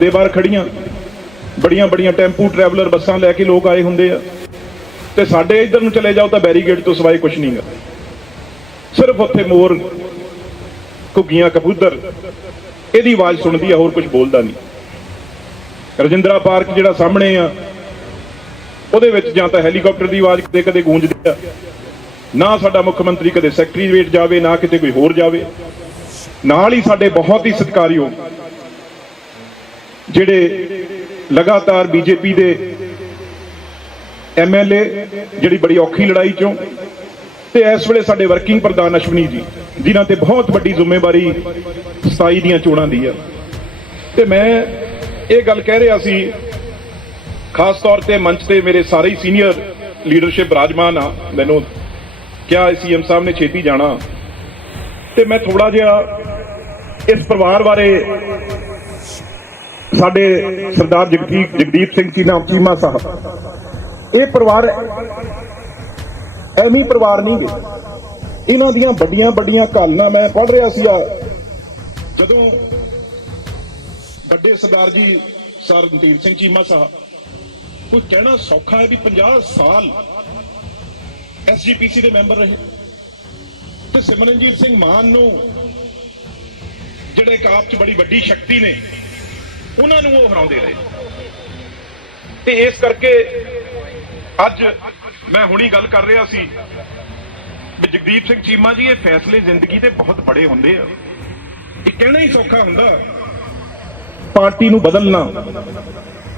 ਦੇ ਬਾਹਰ ਖੜੀਆਂ। ਬੜੀਆਂ ਬੜੀਆਂ ਟੈਂਪੂ ਟਰੈਵਲਰ ਬੱਸਾਂ ਲੈ ਕੇ ਲੋਕ ਆਏ ਹੁੰਦੇ ਆ। ਤੇ ਸਾਡੇ ਇੱਧਰ ਨੂੰ ਚਲੇ ਜਾਓ ਤਾਂ ਬੈਰੀਗੇਡ ਤੋਂ ਸਿਵਾਏ ਕੁਝ ਨਹੀਂਗਾ ਸਿਰਫ ਉੱਥੇ ਮੋਰ, ਘੁੱਗੀਆਂ, ਕਬੂਤਰ। ਇਹਦੀ ਆਵਾਜ਼ ਸੁਣਦੀ ਆ, ਹੋਰ ਕੁਝ ਬੋਲਦਾ ਨਹੀਂ। ਰਜਿੰਦਰਾ ਪਾਰਕ ਜਿਹੜਾ ਸਾਹਮਣੇ ਆ, ਉਹਦੇ ਵਿੱਚ ਜਾਂ ਤਾਂ ਹੈਲੀਕਾਪਟਰ ਦੀ ਆਵਾਜ਼ ਕਦੇ ਕਦੇ ਗੂੰਜਦੀ ਆ। ਨਾ ਸਾਡਾ ਮੁੱਖ ਮੰਤਰੀ ਕਦੇ ਸੈਕਟਰੀਏਟ ਜਾਵੇ, ਨਾ ਕਿਤੇ ਕੋਈ ਹੋਰ ਜਾਵੇ। ਨਾਲ ਹੀ ਸਾਡੇ ਬਹੁਤ ਹੀ ਸਤਿਕਾਰਯੋਗ ਜਿਹੜੇ ਲਗਾਤਾਰ ਬੀਜੇਪੀ ਦੇ ਐਮਐਲਏ ਜਿਹੜੀ ਬੜੀ ਔਖੀ ਲੜਾਈ ਚੋਂ ਤੇ ਇਸ ਵੇਲੇ ਸਾਡੇ ਵਰਕਿੰਗ ਪ੍ਰਧਾਨ ਅਸ਼ਵਨੀ ਜੀ, ਜਿਨ੍ਹਾਂ ਤੇ ਬਹੁਤ ਵੱਡੀ ਜ਼ਿੰਮੇਵਾਰੀ 27 ਦੀਆਂ ਚੋਣਾਂ ਦੀ ਆ। ਤੇ ਮੈਂ ਇਹ ਗੱਲ ਕਹਿ ਰਿਹਾ ਸੀ, ਖਾਸ ਤੌਰ ਤੇ ਮੰਚ ਤੇ ਮੇਰੇ ਸਾਰੇ ਹੀ ਸੀਨੀਅਰ ਲੀਡਰਸ਼ਿਪ ਰਾਜਮਾਨ ਆ, ਮੈਨੂੰ ਕਿਹਾ ਸੀਐਮ ਸਾਹਿਬ ਨੇ ਛੇਤੀ ਜਾਣਾ। ਤੇ ਮੈਂ ਥੋੜਾ ਜਿਹਾ ਇਸ ਪਰਿਵਾਰ ਬਾਰੇ ਸਾਡੇ ਸਰਦਾਰ ਜਗਦੀਪ ਜਗਦੀਪ ਸਿੰਘ ਚੀਨਾ ਚੀਮਾ ਸਾਹਿਬ। ਇਹ ਪਰਿਵਾਰ ਐਵੇਂ ਪਰਿਵਾਰ ਨਹੀਂ ਗਏ ਇਹਨਾਂ ਦੀਆਂ ਵੱਡੀਆਂ ਵੱਡੀਆਂ ਕਹਾਣੀਆਂ ਮੈਂ ਪੜ੍ਹ ਰਿਹਾ ਸੀ ਜਦੋਂ ਵੱਡੇ ਸਰਦਾਰ ਜੀ, ਸਰ ਰਣਧੀਰ ਸਿੰਘ ਚੀਮਾ ਸਾਹਿਬ, ਕੋਈ ਕਹਿਣਾ ਸੌਖਾ ਹੈ ਵੀ 50 ਸਾਲ ਐਸਜੀਪੀਸੀ ਦੇ ਮੈਂਬਰ ਰਹੇ। ਤੇ ਸਿਮਰਨਜੀਤ ਸਿੰਘ ਮਾਨ ਨੂੰ, ਜਿਹੜੇ ਇੱਕ ਆਪ ਚ ਬੜੀ ਵੱਡੀ ਸ਼ਕਤੀ ਨੇ ਉਹਨਾਂ ਨੂੰ ਉਹ ਹਰਾਉਂਦੇ ਰਹੇ। ਤੇ ਇਸ ਕਰਕੇ ਅੱਜ ਮੈਂ ਹੁਣੀ ਗੱਲ ਕਰ ਰਿਹਾ ਸੀ ਵੀ ਜਗਦੀਪ ਸਿੰਘ ਚੀਮਾ ਜੀ, ਇਹ ਫੈਸਲੇ ਜ਼ਿੰਦਗੀ ਦੇ ਬਹੁਤ ਬੜੇ ਹੁੰਦੇ ਆ। ਇਹ ਕਹਿਣਾ ਹੀ ਸੌਖਾ ਹੁੰਦਾ ਪਾਰਟੀ ਨੂੰ ਬਦਲਣਾ,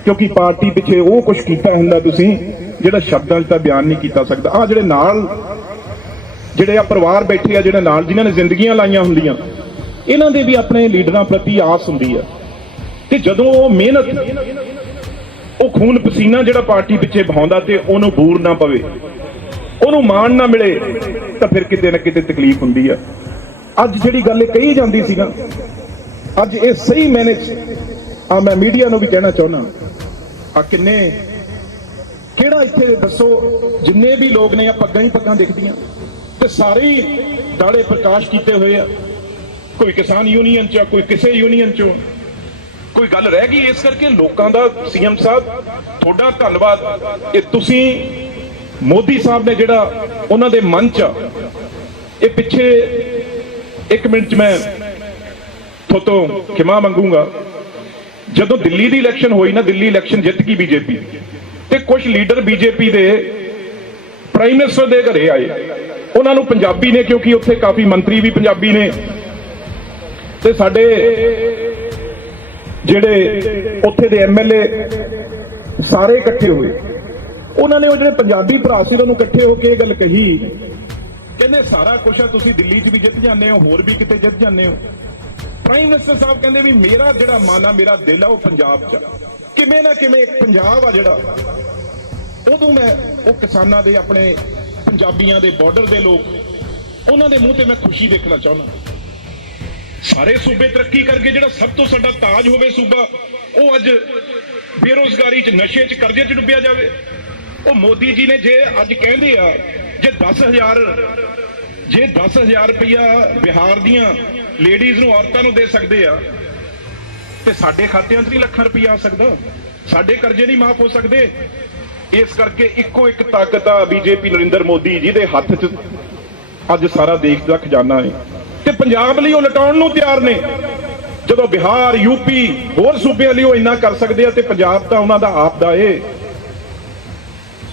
ਕਿਉਂਕਿ ਪਾਰਟੀ ਪਿੱਛੇ ਉਹ ਕੁਝ ਕੀਤਾ ਹੁੰਦਾ ਤੁਸੀਂ, ਜਿਹੜਾ ਸ਼ਬਦਾਂ 'ਚ ਤਾਂ ਬਿਆਨ ਨਹੀਂ ਕੀਤਾ ਸਕਦਾ। ਆ ਜਿਹੜੇ ਨਾਲ, ਜਿਹੜੇ ਆ ਪਰਿਵਾਰ ਬੈਠੇ ਆ, ਜਿਹੜੇ ਨਾਲ ਜਿਨ੍ਹਾਂ ਨੇ ਜ਼ਿੰਦਗੀਆਂ ਲਾਈਆਂ ਹੁੰਦੀਆਂ, ਇਹਨਾਂ ਦੇ ਵੀ ਆਪਣੇ ਲੀਡਰਾਂ ਪ੍ਰਤੀ ਆਸ ਹੁੰਦੀ ਆ। ਤੇ ਜਦੋਂ ਉਹ ਮਿਹਨਤ ਉਹ ਖੂਨ ਪਸੀਨਾ ਜਿਹੜਾ ਪਾਰਟੀ ਪਿੱਛੇ ਬਹਾਉਂਦਾ ਤੇ ਉਹਨੂੰ ਬੂਰ ਨਾ ਪਵੇ, ਉਹਨੂੰ ਮਾਣ ਨਾ ਮਿਲੇ, ਤਾਂ ਫਿਰ ਕਿਤੇ ਨਾ ਕਿਤੇ ਤਕਲੀਫ ਹੁੰਦੀ ਆ। ਅੱਜ ਜਿਹੜੀ ਗੱਲ ਇਹ ਕਹੀ ਜਾਂਦੀ ਸੀ ਨਾ, ਅੱਜ ਇਹ ਸਹੀ ਮੈਨੇ ਆ ਮੈਂ ਮੀਡੀਆ ਨੂੰ ਵੀ ਕਹਿਣਾ ਚਾਹੁੰਦਾ ਆ ਕਿੰਨੇ, ਕਿਹੜਾ ਇੱਥੇ ਦੱਸੋ, ਜਿੰਨੇ ਵੀ ਲੋਕ ਨੇ ਆ ਪੱਗਾਂ ਹੀ ਪੱਗਾਂ ਦਿਖਦੀਆਂ, ਤੇ ਸਾਰੇ ਹੀ ਦਾੜੇ ਪ੍ਰਕਾਸ਼ ਕੀਤੇ ਹੋਏ ਆ। ਕੋਈ ਕਿਸਾਨ ਯੂਨੀਅਨ ਚ ਕੋਈ ਕਿਸੇ ਯੂਨੀਅਨ ਚੋਂ। ਕੋਈ ਗੱਲ ਰਹਿ ਗਈ ਇਸ ਕਰਕੇ ਲੋਕਾਂ ਦਾ ਸੀਐਮ ਸਾਹਿਬ, ਤੁਹਾਡਾ ਧੰਨਵਾਦ ਇਹ ਤੁਸੀਂ ਮੋਦੀ ਸਾਹਿਬ ਨੇ ਜਿਹੜਾ ਉਹਨਾਂ ਦੇ ਮਨ ਚ ਇਹ ਪਿੱਛੇ ਇੱਕ ਮਿੰਟ ਚ ਮੈਂ ਤੁਹਾਤੋਂ ਖਿਮਾ ਮੰਗੂੰਗਾ। ਜਦੋਂ ਦਿੱਲੀ ਦੀ ਇਲੈਕਸ਼ਨ ਹੋਈ ਨਾ, ਦਿੱਲੀ ਇਲੈਕਸ਼ਨ ਜਿੱਤ ਗਈ ਬੀਜੇਪੀ। ਤੇ ਕੁਝ ਲੀਡਰ ਬੀਜੇਪੀ ਦੇ ਪ੍ਰਾਈਮ ਮਿਨਿਸਟਰ ਦੇ ਘਰੇ ਆਏ। ਉਹਨਾਂ ਨੂੰ ਪੰਜਾਬੀ ਨੇ, ਕਿਉਂਕਿ ਉੱਥੇ ਕਾਫੀ ਮੰਤਰੀ ਵੀ ਪੰਜਾਬੀ ਨੇ। ਤੇ ਸਾਡੇ ਜਿਹੜੇ ਉੱਥੇ ਦੇ ਐਮਐਲਏ ਸਾਰੇ ਇਕੱਠੇ ਹੋਏ। ਉਹਨਾਂ ਨੇ ਉਹ ਜਿਹੜੇ ਪੰਜਾਬੀ ਭਰਾ ਸੀ, ਉਹਨਾਂ ਨੂੰ ਇਕੱਠੇ ਹੋ ਕੇ ਇਹ ਗੱਲ ਕਹੀ। ਕਹਿੰਦੇ, ਸਾਰਾ ਕੁਝ ਆ, ਤੁਸੀਂ ਦਿੱਲੀ 'ਚ ਵੀ ਜਿੱਤ ਜਾਂਦੇ ਹੋ, ਹੋਰ ਵੀ ਕਿਤੇ ਜਿੱਤ ਜਾਂਦੇ ਹੋ। ਪ੍ਰਾਈਮ ਮਿਨਿਸਟਰ ਸਾਹਿਬ ਕਹਿੰਦੇ ਵੀ, ਮੇਰਾ ਜਿਹੜਾ ਮਨ ਆ, ਮੇਰਾ ਦਿਲ ਆ, ਉਹ ਪੰਜਾਬ 'ਚ ਆ। ਕਿਵੇਂ ਨਾ ਕਿਵੇਂ ਪੰਜਾਬ ਆ ਜਿਹੜਾ, ਉਦੋਂ ਮੈਂ, ਉਹ ਕਿਸਾਨਾਂ ਦੇ ਆਪਣੇ ਪੰਜਾਬੀਆਂ ਦੇ ਬਾਰਡਰ ਦੇ ਲੋਕ, ਉਹਨਾਂ ਦੇ ਮੂੰਹ ਤੇ ਮੈਂ ਖੁਸ਼ੀ ਦੇਖਣਾ ਚਾਹੁੰਦਾ। ਸਾਰੇ ਸੂਬੇ ਤਰੱਕੀ ਕਰਕੇ ਜਿਹੜਾ ਸਭ ਤੋਂ ਸਾਡਾ ਤਾਜ ਹੋਵੇ ਸੂਬਾ, ਉਹ ਅੱਜ ਬੇਰੋਜ਼ਗਾਰੀ 'ਚ, ਨਸ਼ੇ 'ਚ, ਕਰਜ਼ੇ 'ਚ ਡੁੱਬਿਆ ਜਾਵੇ। ਉਹ ਮੋਦੀ ਜੀ ਨੇ ਜੇ ਅੱਜ ਕਹਿੰਦੇ ਆ, ਜੇ 10000 ਜੇ 10000 ਰੁਪਇਆ ਬਿਹਾਰ ਦੀਆਂ ਲੇਡੀਜ਼ ਨੂੰ ਔਰਤਾਂ ਨੂੰ ਦੇ ਸਕਦੇ ਆ, ਤੇ ਸਾਡੇ ਖਾਤਿਆਂ 'ਚ ਨਹੀਂ ਲੱਖਾਂ ਰੁਪਇਆ ਆ ਸਕਦਾ। ਸਾਡੇ ਕਰਜ਼ੇ ਨਹੀਂ ਮਾਫ ਹੋ ਸਕਦੇ। ਇਸ ਕਰਕੇ ਇੱਕੋ ਇੱਕ ਤਾਕਤ ਆ ਬੀਜੇਪੀ ਨਰਿੰਦਰ ਮੋਦੀ ਜੀ ਦੇ ਹੱਥ 'ਚ। ਅੱਜ ਸਾਰਾ ਦੇਸ਼ ਦਾ ਖਜ਼ਾਨਾ ਹੈ। ਤੇ ਪੰਜਾਬ ਲਈ ਉਹ ਲਟਾਉਣ ਨੂੰ ਤਿਆਰ ਨੇ। ਜਦੋਂ ਬਿਹਾਰ ਯੂਪੀ ਹੋਰ ਸੂਬਿਆਂ ਲਈ ਉਹ ਇੰਨਾ ਕਰ ਸਕਦੇ ਆ ਤੇ ਪੰਜਾਬ ਤਾਂ ਉਹਨਾਂ ਦਾ ਆਪ ਦਾ ਏ।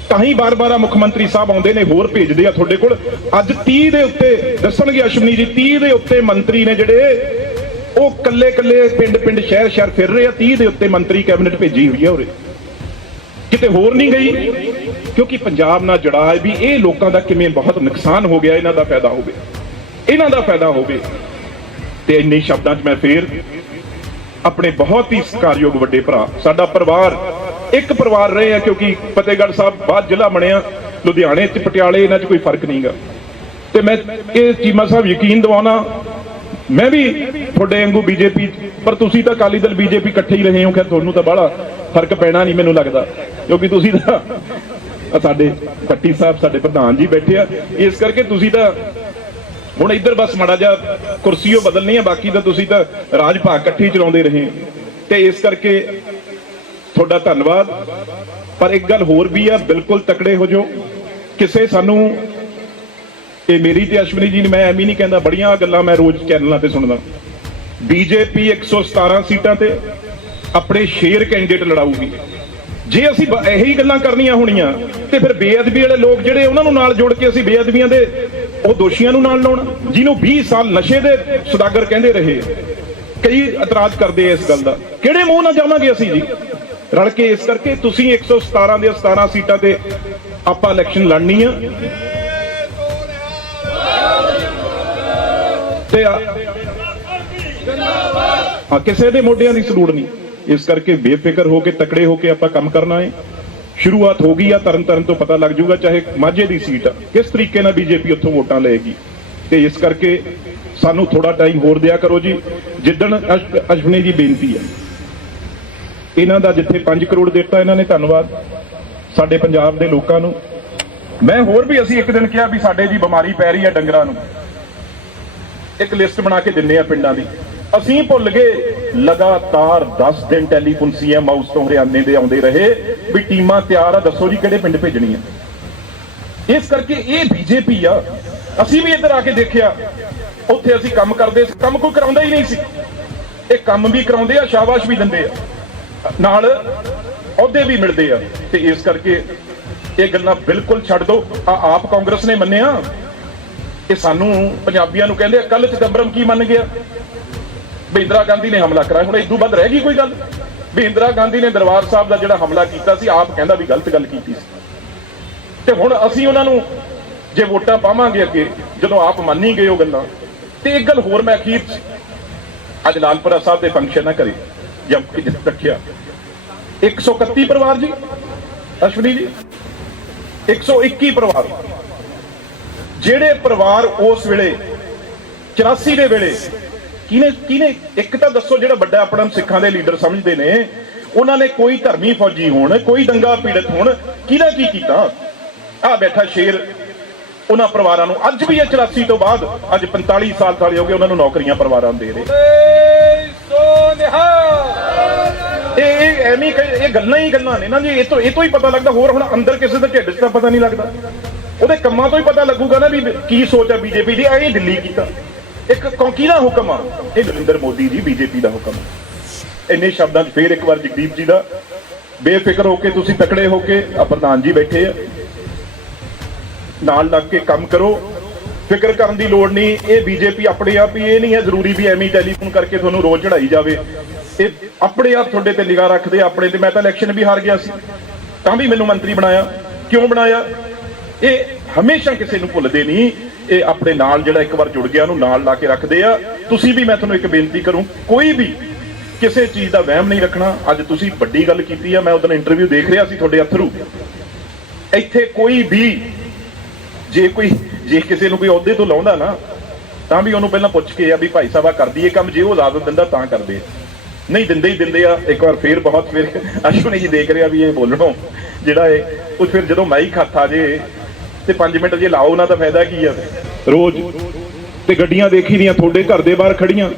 ਤਾਂ ਹੀ ਬਾਰ-ਬਾਰ ਮੁੱਖ ਮੰਤਰੀ ਸਾਹਿਬ ਆਉਂਦੇ ਨੇ, ਹੋਰ ਭੇਜਦੇ ਆ ਤੁਹਾਡੇ ਕੋਲ। ਅੱਜ 30 ਦੇ ਉੱਤੇ ਦੱਸਣਗੇ ਅਸ਼ਵਨੀ ਜੀ 30 ਦੇ ਉੱਤੇ ਮੰਤਰੀ ਨੇ ਜਿਹੜੇ, ਉਹ ਕੱਲੇ-ਕੱਲੇ ਪਿੰਡ-ਪਿੰਡ, ਸ਼ਹਿਰ-ਸ਼ਹਿਰ ਫਿਰ ਰਹੇ ਆ। 30 ਦੇ ਉੱਤੇ ਮੰਤਰੀ ਕੈਬਨਿਟ ਭੇਜੀ ਹੋਈ ਆ ਉਰੇ। ਕਿਤੇ ਹੋਰ ਨਹੀਂ ਗਈ, ਕਿਉਂਕਿ ਪੰਜਾਬ ਨਾਲ ਜੜਾ ਹੈ ਵੀ ਇਹ ਲੋਕਾਂ ਦਾ ਕਿਵੇਂ ਬਹੁਤ ਨੁਕਸਾਨ ਹੋ ਗਿਆ, ਇਹਨਾਂ ਦਾ ਫਾਇਦਾ ਹੋਵੇ ਇਹਨਾਂ ਦਾ ਫਾਇਦਾ ਹੋਵੇ। ਤੇ ਇੰਨੇ ਸ਼ਬਦਾਂ 'ਚ ਮੈਂ ਫੇਰ ਆਪਣੇ ਬਹੁਤ ਹੀ ਸਤਿਕਾਰਯੋਗ ਵੱਡੇ ਭਰਾ, ਸਾਡਾ ਪਰਿਵਾਰ, ਇੱਕ ਪਰਿਵਾਰ ਰਹੇ ਆ ਕਿਉਂਕਿ ਫਤਿਹਗੜ੍ਹ ਸਾਹਿਬ ਬਾਅਦ ਜ਼ਿਲ੍ਹਾ ਬਣਿਆ, ਲੁਧਿਆਣੇ ਤੇ ਪਟਿਆਲੇ ਇਹਨਾਂ 'ਚ ਕੋਈ ਫ਼ਰਕ ਨਹੀਂਗਾ ਤੇ ਮੈਂ ਇਹ ਚੀਮਾ ਸਾਹਿਬ ਯਕੀਨ ਦਿਵਾਉਣਾ, ਮੈਂ ਵੀ ਤੁਹਾਡੇ ਵਾਂਗੂ ਬੀਜੇਪੀ ਪਰ ਤੁਸੀਂ ਤਾਂ ਅਕਾਲੀ ਦਲ ਬੀਜੇਪੀ ਇਕੱਠੇ ਹੀ ਰਹੇ ਹੋ, ਖੈਰ ਤੁਹਾਨੂੰ ਤਾਂ ਬਾਹਲਾ ਫ਼ਰਕ ਪੈਣਾ ਨਹੀਂ ਮੈਨੂੰ ਲੱਗਦਾ, ਕਿਉਂਕਿ ਤੁਸੀਂ ਤਾਂ ਸਾਡੇ ਪੱਟੀ ਸਾਹਿਬ, ਸਾਡੇ ਪ੍ਰਧਾਨ ਜੀ ਬੈਠੇ ਆ, ਇਸ ਕਰਕੇ ਤੁਸੀਂ ਤਾਂ ਹੁਣ ਇੱਧਰ ਬਸ ਮਾੜਾ ਜਿਹਾ ਕੁਰਸੀਓ ਬਦਲਣੀ ਹੈ ਬਾਕੀ ਤਾਂ ਤੁਸੀਂ ਤਾਂ ਰਾਜ ਭਾਗ ਇਕੱਠੇ ਚਲਾਉਂਦੇ ਰਹੇ ਤੇ ਇਸ ਕਰਕੇ ਤੁਹਾਡਾ ਧੰਨਵਾਦ। ਪਰ ਇੱਕ ਗੱਲ ਹੋਰ ਵੀ ਆ, ਬਿਲਕੁਲ ਤਕੜੇ ਹੋ ਜਾਓ। ਕਿਸੇ ਸਾਨੂੰ, ਇਹ ਮੇਰੀ ਤੇ ਅਸ਼ਵਨੀ ਜੀ ਨੇ, ਮੈਂ ਐਵੇਂ ਨਹੀਂ ਕਹਿੰਦਾ, ਬੜੀਆਂ ਗੱਲਾਂ ਮੈਂ ਰੋਜ਼ ਚੈਨਲਾਂ ਤੇ ਸੁਣਦਾ। ਬੀਜੇਪੀ 117 ਸੀਟਾਂ ਤੇ ਆਪਣੇ ਸ਼ੇਰ ਕੈਂਡੀਡੇਟ ਲੜਾਊਗੀ। ਜੇ ਅਸੀਂ ਇਹੀ ਗੱਲਾਂ ਕਰਨੀਆਂ ਹੋਣੀਆਂ, ਤੇ ਫਿਰ ਬੇਅਦਬੀ ਵਾਲੇ ਲੋਕ ਜਿਹੜੇ ਉਹਨਾਂ ਨੂੰ ਨਾਲ ਜੋੜ ਕੇ ਅਸੀਂ ਬੇਅਦਬੀਆਂ ਦੇ ਉਹ ਦੋਸ਼ੀਆਂ ਨੂੰ ਨਾਲ ਲਾਉਣਾ, ਜਿਹਨੂੰ 20 ਸਾਲ ਨਸ਼ੇ ਦੇ ਸੁਦਾਗਰ ਕਹਿੰਦੇ ਰਹੇ, ਕਈ ਇਤਰਾਜ਼ ਕਰਦੇ ਇਸ ਗੱਲ ਦਾ। ਕਿਹੜੇ ਮੂੰਹ ਨਾਲ ਜਾਵਾਂਗੇ ਅਸੀਂ ਜੀ? ਰਲ ਕੇ ਇਸ ਕਰਕੇ ਤੁਸੀਂ 117 ਦੇ 17 ਸੀਟਾਂ ਤੇ ਆਪਾਂ ਇਲੈਕਸ਼ਨ ਲੜਨੀ ਆ। ਤੇ ਆ- ਕਿਸੇ ਦੇ ਮੋਢਿਆਂ ਦੀ ਸਲੂੜ ਨਹੀਂ। ਇਸ ਕਰਕੇ ਬੇਫਿਕਰ ਹੋ ਕੇ, ਤਕੜੇ ਹੋ ਕੇ ਆਪਾਂ ਕੰਮ ਕਰਨਾ ਹੈ। ਸ਼ੁਰੂਆਤ ਹੋ ਗਈ ਆ ਤਰਨ ਤਰਨ ਤੋਂ ਪਤਾ ਲੱਗ ਜੂਗਾ ਚਾਹੇ ਮਾਝੇ ਦੀ ਸੀਟ ਆ, ਕਿਸ ਤਰੀਕੇ ਨਾਲ ਬੀਜੇਪੀ ਉੱਥੋਂ ਵੋਟਾਂ ਲਏਗੀ। ਤੇ ਇਸ ਕਰਕੇ ਸਾਨੂੰ ਥੋੜਾ ਟਾਈਮ ਹੋਰ ਦਿਆ ਕਰੋ ਜੀ। ਜਿੱਦਣ ਅਸ਼ਵਨੀ ਜੀ ਬੇਨਤੀ ਹੈ ਇਹਨਾਂ ਦਾ ਜਿੱਥੇ 5 ਕਰੋੜ ਦਿੱਤਾ ਇਹਨਾਂ ਨੇ, ਧੰਨਵਾਦ ਸਾਡੇ ਪੰਜਾਬ ਦੇ ਲੋਕਾਂ ਨੂੰ। ਮੈਂ ਹੋਰ ਵੀ ਅਸੀਂ ਇੱਕ ਦਿਨ ਕਿਹਾ ਵੀ ਸਾਡੇ ਜੀ ਬਿਮਾਰੀ ਪੈ ਰਹੀ ਹੈ ਡੰਗਰਾਂ ਨੂੰ। ਇੱਕ ਲਿਸਟ ਬਣਾ ਕੇ ਦਿੰਨੇ ਆ ਪਿੰਡਾਂ ਦੀ। ਅਸੀਂ ਭੁੱਲ ਗਏ। ਲਗਾਤਾਰ 10 ਦਿਨ ਟੈਲੀਫੋਨ ਸੀਐਮ ਹਾਊਸ ਤੋਂ ਹਰਿਆਣੇ ਦੇ ਆਉਂਦੇ ਰਹੇ। ਵੀ ਟੀਮਾਂ ਤਿਆਰ ਆ, ਦੱਸੋ ਜੀ ਕਿਹੜੇ ਪਿੰਡ ਭੇਜਣੀ ਭੇਜਣੀਆਂ ਇਸ ਕਰਕੇ ਇਹ ਬੀਜੇਪੀ ਆ। ਅਸੀਂ ਵੀ ਇੱਧਰ ਆ ਕੇ ਦੇਖਿਆ। ਉੱਥੇ ਅਸੀਂ ਕੰਮ ਕਰਦੇ ਸੀ। ਕੰਮ ਕੋਈ ਕਰਾਉਂਦਾ ਹੀ ਨਹੀਂ ਸੀ। ਇਹ ਕੰਮ ਵੀ ਕਰਾਉਂਦੇ ਆ, ਸ਼ਾਬਾਸ਼ ਵੀ ਦਿੰਦੇ ਆ। ਨਾਲ ਅਹੁਦੇ ਵੀ ਮਿਲਦੇ ਆ। ਤੇ ਇਸ ਕਰਕੇ ਇਹ ਗੱਲਾਂ ਬਿਲਕੁਲ ਛੱਡ ਦਿਓ ਆ ਆਪ ਕਾਂਗਰਸ ਨੇ ਮੰਨਿਆ। ਇਹ ਸਾਨੂੰ ਪੰਜਾਬੀਆਂ ਨੂੰ ਕਹਿੰਦੇ ਕੱਲ ਚਦੰਬਰਮ ਕੀ ਮੰਨ ਗਿਆ? ਵੀ ਇੰਦਰਾ ਗਾਂਧੀ ਨੇ ਹਮਲਾ ਕਰਾਇਆ। ਹੁਣ ਇਦੋਂ ਵੱਧ ਰਹਿ ਗਈ ਕੋਈ ਗੱਲ? ਵੀ ਇੰਦਰਾ ਗਾਂਧੀ ਨੇ ਦਰਬਾਰ ਸਾਹਿਬ ਦਾ ਜਿਹੜਾ ਹਮਲਾ ਕੀਤਾ ਸੀ, ਆਪ ਕਹਿੰਦਾ ਵੀ ਗਲਤ ਗੱਲ ਕੀਤੀ ਸੀ। ਤੇ ਹੁਣ ਅਸੀਂ ਉਹਨਾਂ ਨੂੰ ਜੇ ਵੋਟਾਂ ਪਾਵਾਂਗੇ ਅੱਗੇ, ਜਦੋਂ ਆਪ ਮੰਨੀ ਗਏ ਉਹ ਗੱਲਾਂ, ਤੇ ਇੱਕ ਗੱਲ ਹੋਰ ਮੈਂ ਅਖੀਰ ਅੱਜ ਲਾਲਪੁਰਾ ਸਾਹਿਬ ਦੇ ਫੰਕਸ਼ਨ ਨਾ ਕਰੇ ਜਦ ਕਿ ਜਿੱਥੇ ਰੱਖਿਆ। 131 ਪਰਿਵਾਰ ਜੀ, ਅਸ਼ਵਨੀ ਜੀ? 121 ਪਰਿਵਾਰ। ਜਿਹੜੇ ਪਰਿਵਾਰ ਉਸ ਵੇਲੇ 84 ਦੇ ਵੇਲੇ ਕਿਨੇ ਕਿਨੇ ਇੱਕ ਤਾਂ ਦੱਸੋ ਜਿਹੜਾ ਵੱਡਾ ਆਪਣਾ ਸਿੱਖਾਂ ਦੇ ਲੀਡਰ ਸਮਝਦੇ ਨੇ ਉਹਨਾਂ ਨੇ ਕੋਈ ਧਰਮੀ ਫੌਜੀ ਹੋਣ ਕੋਈ ਦੰਗਾ ਪੀੜਤ ਹੋਣ ਕਿਹਦਾ ਕੀ ਕੀਤਾ? ਆ ਬੈਠਾ ਸ਼ੇਰ ਉਹਨਾਂ ਪਰਿਵਾਰਾਂ ਨੂੰ। ਅੱਜ ਵੀ ਇਹ 84 ਤੋਂ ਬਾਅਦ ਅੱਜ 45 ਸਾਲ ਸਾਲੇ ਹੋ ਗਏ ਉਹਨਾਂ ਨੂੰ ਨੌਕਰੀਆਂ ਪਰਿਵਾਰਾਂ ਦੇ ਰਹੇ। ਇਹ ਇਹ ਐਵੇਂ ਇਹ ਗੱਲਾਂ ਹੀ ਗੱਲਾਂ ਨੇ ਨਾ ਜੀ। ਇਹ ਤੋਂ ਇਹ ਤੋਂ ਹੀ ਪਤਾ ਲੱਗਦਾ ਹੋਰ ਹੁਣ ਅੰਦਰ ਕਿਸੇ ਦੇ ਢਿੱਡ 'ਚ ਤਾਂ ਪਤਾ ਨਹੀਂ ਲੱਗਦਾ। ਉਹਦੇ ਕੰਮਾਂ ਤੋਂ ਹੀ ਪਤਾ ਲੱਗੂਗਾ ਨਾ ਵੀ ਕੀ ਸੋਚ ਹੈ ਬੀਜੇਪੀ ਦੀ ਐਂ ਦਿੱਲੀ ਕੀਤਾ। ਇੱਕ ਕੌਂਕੀ ਦਾ ਹੁਕਮ ਆ। ਇਹ ਨਰਿੰਦਰ ਮੋਦੀ ਜੀ, ਬੀਜੇਪੀ ਦਾ ਹੁਕਮ ਇੰਨੇ ਸ਼ਬਦਾਂ 'ਚ ਫੇਰ ਇੱਕ ਵਾਰ ਜਗਦੀਪ ਜੀ ਦਾ ਬੇਫਿਕਰ ਹੋ ਕੇ ਤੁਸੀਂ ਤਕੜੇ ਹੋ ਕੇ ਆ ਪ੍ਰਧਾਨ ਜੀ ਬੈਠੇ ਆ। ਨਾਲ ਲੱਗ ਕੇ ਕੰਮ ਕਰੋ। ਫਿਕਰ ਕਰਨ ਦੀ ਲੋੜ ਨਹੀਂ। ਇਹ ਬੀਜੇਪੀ ਆਪਣੇ ਆਪ ਹੀ, ਇਹ ਨਹੀਂ ਹੈ ਜ਼ਰੂਰੀ ਵੀ ਐਵੇਂ ਟੈਲੀਫੋਨ ਕਰਕੇ ਤੁਹਾਨੂੰ ਰੋਜ਼ ਚੜਾਈ ਜਾਵੇ। ਇਹ ਆਪਣੇ ਆਪ ਤੁਹਾਡੇ ਤੇ ਨਿਗਾਹ ਰੱਖਦੇ ਆਪਣੇ ਤੇ। ਮੈਂ ਤਾਂ ਇਲੈਕਸ਼ਨ ਵੀ ਹਾਰ ਗਿਆ ਸੀ। ਤਾਂ ਵੀ ਮੈਨੂੰ ਮੰਤਰੀ ਬਣਾਇਆ। ਕਿਉਂ ਬਣਾਇਆ? ਇਹ ਹਮੇਸ਼ਾ ਕਿਸੇ ਨੂੰ ਭੁੱਲਦੇ ਨਹੀਂ। ਇਹ ਆਪਣੇ ਨਾਲ ਜਿਹੜਾ ਇੱਕ ਵਾਰ ਜੁੜ ਗਿਆ, ਉਹਨੂੰ ਨਾਲ ਲਾ ਕੇ ਰੱਖਦੇ ਆ। ਤੁਸੀਂ ਵੀ, ਮੈਂ ਤੁਹਾਨੂੰ ਇੱਕ ਬੇਨਤੀ ਕਰੂੰ, ਕੋਈ ਵੀ ਕਿਸੇ ਚੀਜ਼ ਦਾ ਵਹਿਮ ਨਹੀਂ ਰੱਖਣਾ। ਅੱਜ ਤੁਸੀਂ ਵੱਡੀ ਗੱਲ ਕੀਤੀ ਆ, ਮੈਂ ਉਹਦੋਂ ਇੰਟਰਵਿਊ ਦੇਖ ਰਿਹਾ ਸੀ ਤੁਹਾਡੇ ਅਥਰੂ ਇੱਥੇ ਕੋਈ ਵੀ, ਜੇ ਕੋਈ, ਜੇ ਕਿਸੇ ਨੂੰ ਕੋਈ ਅਹੁਦੇ ਤੋਂ ਲਾਉਂਦਾ ਨਾ, ਤਾਂ ਵੀ ਉਹਨੂੰ ਪਹਿਲਾਂ ਪੁੱਛ ਕੇ ਆ ਵੀ ਭਾਈ ਸਾਹਿਬ ਆ ਕਰਦੀ ਇਹ ਕੰਮ, ਜੇ ਉਹ ਇਜਾਜ਼ਤ ਦਿੰਦਾ ਤਾਂ ਕਰਦੇ ਨਹੀਂ, ਦਿੰਦੇ ਹੀ ਦਿੰਦੇ ਆ। ਇੱਕ ਵਾਰ ਫੇਰ ਬਹੁਤ, ਫੇਰ ਅਸ਼ਵਨੀ ਜੀ ਦੇਖ ਰਿਹਾ ਵੀ ਇਹ ਬੋਲਣੋਂ ਜਿਹੜਾ ਇਹ, ਉਹ ਫਿਰ ਜਦੋਂ ਮਾਈਕ ਹੱਥ ਆ ਜੇ ਤੇ 5 ਮਿੰਟ ਜੇ ਲਾਓ ਨਾ ਤਾਂ ਫਾਇਦਾ ਕੀ ਆ ਰੋਜ਼। ਤੇ ਗੱਡੀਆਂ ਦੇਖੀ ਦੀਆਂ ਤੁਹਾਡੇ ਘਰ ਦੇ ਬਾਹਰ ਖੜੀਆਂ।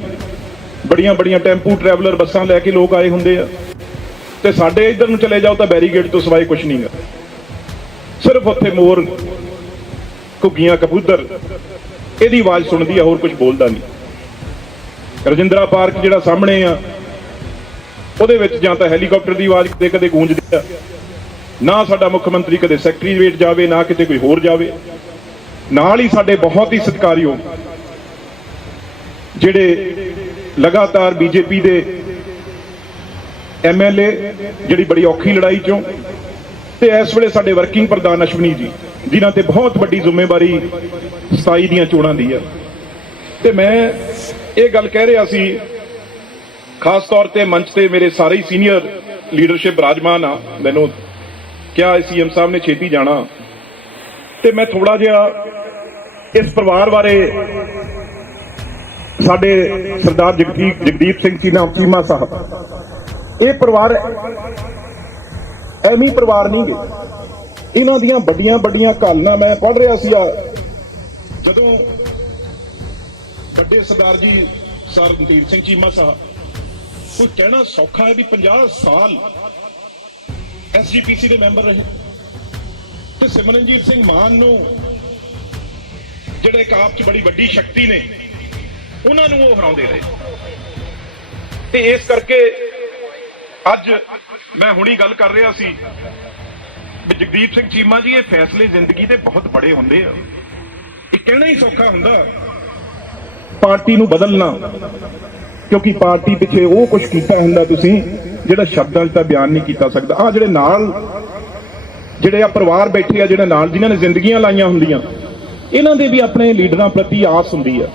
ਬੜੀਆਂ ਬੜੀਆਂ ਟੈਂਪੂ ਟਰੈਵਲਰ ਬੱਸਾਂ ਲੈ ਕੇ ਲੋਕ ਆਏ ਹੁੰਦੇ ਆ। ਤੇ ਸਾਡੇ ਇੱਧਰ ਨੂੰ ਚਲੇ ਜਾਓ ਤਾਂ ਬੈਰੀਗੇਡ ਤੋਂ ਸਿਵਾਏ ਕੁਝ ਨਹੀਂਗਾ ਸਿਰਫ ਉੱਥੇ ਮੋਰ, ਘੁੱਗੀਆਂ, ਕਬੂਤਰ। ਇਹਦੀ ਆਵਾਜ਼ ਸੁਣਦੀ ਆ, ਹੋਰ ਕੁਝ ਬੋਲਦਾ ਨਹੀਂ। ਰਜਿੰਦਰਾ ਪਾਰਕ ਜਿਹੜਾ ਸਾਹਮਣੇ ਆ, ਉਹਦੇ ਵਿੱਚ ਜਾਂ ਤਾਂ ਹੈਲੀਕਾਪਟਰ ਦੀ ਆਵਾਜ਼ ਕਦੇ ਕਦੇ ਗੂੰਜਦੀ ਆ। ਨਾ ਸਾਡਾ ਮੁੱਖ ਮੰਤਰੀ ਕਦੇ ਸੈਕਟਰੀਏਟ ਜਾਵੇ, ਨਾ ਕਿਤੇ ਕੋਈ ਹੋਰ ਜਾਵੇ। ਨਾਲ ਹੀ ਸਾਡੇ ਬਹੁਤ ਹੀ ਸਤਿਕਾਰਯੋਗ ਜਿਹੜੇ ਲਗਾਤਾਰ ਬੀਜੇਪੀ ਦੇ ਐਮਐਲਏ ਜਿਹੜੀ ਬੜੀ ਔਖੀ ਲੜਾਈ ਚੋਂ ਤੇ ਇਸ ਵੇਲੇ ਸਾਡੇ ਵਰਕਿੰਗ ਪ੍ਰਧਾਨ ਅਸ਼ਵਨੀ ਜੀ, ਜਿਨ੍ਹਾਂ ਤੇ ਬਹੁਤ ਵੱਡੀ ਜ਼ਿੰਮੇਵਾਰੀ 27 ਦੀਆਂ ਚੋਣਾਂ ਦੀ ਹੈ ਤੇ ਮੈਂ ਇਹ ਗੱਲ ਕਹਿ ਰਿਹਾ ਸੀ, ਖਾਸ ਤੌਰ ਤੇ ਮੰਚ ਤੇ ਮੇਰੇ ਸਾਰੇ ਹੀ ਸੀਨੀਅਰ ਲੀਡਰਸ਼ਿਪ ਰਾਜਮਾਨ ਆ, ਮੈਨੂੰ ਕਿਹਾ ਸੀਐਮ ਸਾਹਿਬ ਨੇ ਛੇਤੀ ਜਾਣਾ? ਤੇ ਮੈਂ ਥੋੜਾ ਜਿਹਾ ਇਸ ਪਰਿਵਾਰ ਬਾਰੇ ਸਾਡੇ ਸਰਦਾਰ ਜਗਦੀਪ ਜਗਦੀਪ ਸਿੰਘ ਚੀਨਾ ਚੀਮਾ ਸਾਹਿਬ। ਇਹ ਪਰਿਵਾਰ ਐਵੇਂ ਪਰਿਵਾਰ ਨਹੀਂ ਗੇ। ਇਹਨਾਂ ਦੀਆਂ ਵੱਡੀਆਂ ਵੱਡੀਆਂ ਕਾਲਨਾ ਮੈਂ ਪੜ੍ਹ ਰਿਹਾ ਸੀ ਆ। ਜਦੋਂ ਵੱਡੇ ਸਰਦਾਰ ਜੀ ਸਰ ਰਣਧੀਰ ਸਿੰਘ ਚੀਮਾ ਸਾਹਿਬ, ਕੋਈ ਕਹਿਣਾ ਸੌਖਾ ਹੈ ਵੀ 50 ਸਾਲ ਐਸਜੀਪੀਸੀ ਦੇ ਮੈਂਬਰ ਰਹੇ। ਤੇ ਸਿਮਰਨਜੀਤ ਸਿੰਘ ਮਾਨ ਨੂੰ, ਜਿਹੜੇ ਆਪ 'ਚ ਬੜੀ ਵੱਡੀ ਸ਼ਕਤੀ ਨੇ, ਉਹਨਾਂ ਨੂੰ ਉਹ ਹਰਾਉਂਦੇ ਰਹੇ। ਤੇ ਇਸ ਕਰਕੇ ਅੱਜ ਮੈਂ ਹੁਣੀ ਗੱਲ ਕਰ ਰਿਹਾ ਸੀ ਵੀ ਜਗਦੀਪ ਸਿੰਘ ਚੀਮਾ ਜੀ, ਇਹ ਫੈਸਲੇ ਜ਼ਿੰਦਗੀ ਦੇ ਬਹੁਤ ਬੜੇ ਹੁੰਦੇ ਆ। ਇਹ ਕਹਿਣਾ ਹੀ ਸੌਖਾ ਹੁੰਦਾ, ਪਾਰਟੀ ਨੂੰ ਬਦਲਣਾ, ਕਿਉਂਕਿ ਪਾਰਟੀ ਪਿੱਛੇ ਉਹ ਕੁਝ ਕੀਤਾ ਹੁੰਦਾ ਤੁਸੀਂ ਜਿਹੜਾ ਸ਼ਬਦਾਂ 'ਚ ਤਾਂ ਬਿਆਨ ਨਹੀਂ ਕੀਤਾ ਸਕਦਾ। ਆ ਜਿਹੜੇ ਨਾਲ ਜਿਹੜੇ ਆ ਪਰਿਵਾਰ ਬੈਠੇ ਆ, ਜਿਹੜੇ ਨਾਲ ਜਿਨ੍ਹਾਂ ਨੇ ਜ਼ਿੰਦਗੀਆਂ ਲਾਈਆਂ ਹੁੰਦੀਆਂ, ਇਹਨਾਂ ਦੇ ਵੀ ਆਪਣੇ ਲੀਡਰਾਂ ਪ੍ਰਤੀ ਆਸ ਹੁੰਦੀ ਆ।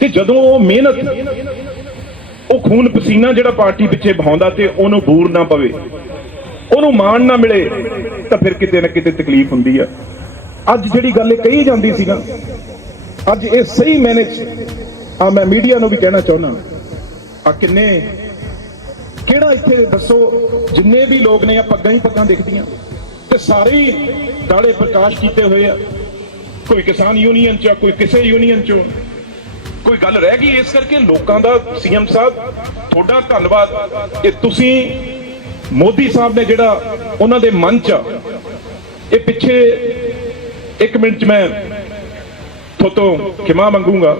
ਕਿ ਜਦੋਂ ਉਹ ਮਿਹਨਤ, ਉਹ ਖੂਨ ਪਸੀਨਾ ਜਿਹੜਾ ਪਾਰਟੀ ਪਿੱਛੇ ਬਹਾਉਂਦਾ ਤੇ ਉਹਨੂੰ ਬੂਰ ਨਾ ਪਵੇ, ਉਹਨੂੰ ਮਾਣ ਨਾ ਮਿਲੇ, ਤਾਂ ਫਿਰ ਕਿਤੇ ਨਾ ਕਿਤੇ ਤਕਲੀਫ ਹੁੰਦੀ ਆ। ਅੱਜ ਜਿਹੜੀ ਗੱਲ ਇਹ ਕਹੀ ਜਾਂਦੀ ਸੀ ਨਾ, ਅੱਜ ਇਹ ਸਹੀ ਮੈਨੇਜ ਆ ਮੈਂ ਮੀਡੀਆ ਨੂੰ ਵੀ ਕਹਿਣਾ ਚਾਹੁੰਦਾ ਆ ਕਿੰਨੇ ਕਿਹੜਾ ਇੱਥੇ ਦੱਸੋ ਜਿੰਨੇ ਵੀ ਲੋਕ ਨੇ ਆ ਪੱਗਾਂ ਹੀ ਪੱਗਾਂ ਦਿਖਦੀਆਂ। ਤੇ ਸਾਰੇ ਹੀ ਦਾੜੇ ਪ੍ਰਕਾਸ਼ ਕੀਤੇ ਹੋਏ ਆ। ਕੋਈ ਕਿਸਾਨ ਯੂਨੀਅਨ ਚ ਕੋਈ ਕਿਸੇ ਯੂਨੀਅਨ ਚ। ਕੋਈ ਗੱਲ ਰਹਿ ਗਈ ਇਸ ਕਰਕੇ ਲੋਕਾਂ ਦਾ ਸੀਐਮ ਸਾਹਿਬ ਤੁਹਾਡਾ ਧੰਨਵਾਦ। ਕਿ ਤੁਸੀਂ ਮੋਦੀ ਸਾਹਿਬ ਨੇ ਜਿਹੜਾ ਉਹਨਾਂ ਦੇ ਮਨ ਚ ਆ, ਇਹ ਪਿੱਛੇ ਇੱਕ ਮਿੰਟ ਚ ਮੈਂ ਥੋਤੋਂ ਖਿਮਾ ਮੰਗੂੰਗਾ।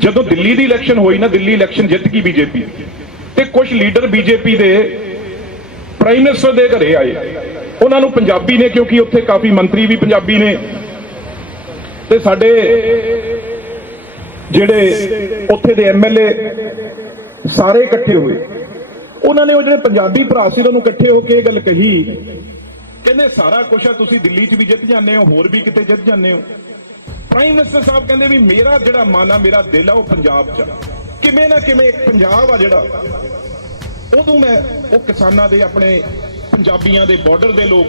ਜਦੋਂ ਦਿੱਲੀ ਦੀ ਇਲੈਕਸ਼ਨ ਹੋਈ ਨਾ ਦਿੱਲੀ ਇਲੈਕਸ਼ਨ ਜਿੱਤ ਗਈ ਬੀਜੇਪੀ। ਤੇ ਕੁਝ ਲੀਡਰ ਬੀਜੇਪੀ ਦੇ ਪ੍ਰਾਈਮ ਮਿਨਿਸਟਰ ਦੇ ਘਰੇ ਆਏ। ਉਹਨਾਂ ਨੂੰ ਪੰਜਾਬੀ ਨੇ, ਕਿਉਂਕਿ ਉੱਥੇ ਕਾਫੀ ਮੰਤਰੀ ਵੀ ਪੰਜਾਬੀ ਨੇ। ਤੇ ਸਾਡੇ ਜਿਹੜੇ ਉੱਥੇ ਦੇ ਐਮਐਲਏ ਸਾਰੇ ਇਕੱਠੇ ਹੋਏ। ਉਹਨਾਂ ਨੇ ਉਹ ਜਿਹੜੇ ਪੰਜਾਬੀ ਭਰਾ ਸੀ, ਉਹਨਾਂ ਨੂੰ ਇਕੱਠੇ ਹੋ ਕੇ ਇਹ ਗੱਲ ਕਹੀ। ਕਹਿੰਦੇ, ਸਾਰਾ ਕੁਝ ਆ, ਤੁਸੀਂ ਦਿੱਲੀ 'ਚ ਵੀ ਜਿੱਤ ਜਾਂਦੇ ਹੋ, ਹੋਰ ਵੀ ਕਿਤੇ ਜਿੱਤ ਜਾਂਦੇ ਹੋ। ਪ੍ਰਾਈਮ ਮਿਨਿਸਟਰ ਸਾਹਿਬ ਕਹਿੰਦੇ ਵੀ, ਮੇਰਾ ਜਿਹੜਾ ਮਨ ਆ, ਮੇਰਾ ਦਿਲ ਆ, ਉਹ ਪੰਜਾਬ 'ਚ ਆ। ਕਿਵੇਂ ਨਾ ਕਿਵੇਂ ਇੱਕ ਪੰਜਾਬ ਆ ਜਿਹੜਾ, ਉਦੋਂ ਮੈਂ ਉਹ ਕਿਸਾਨਾਂ ਦੇ ਆਪਣੇ ਪੰਜਾਬੀਆਂ ਦੇ ਬਾਰਡਰ ਦੇ ਲੋਕ,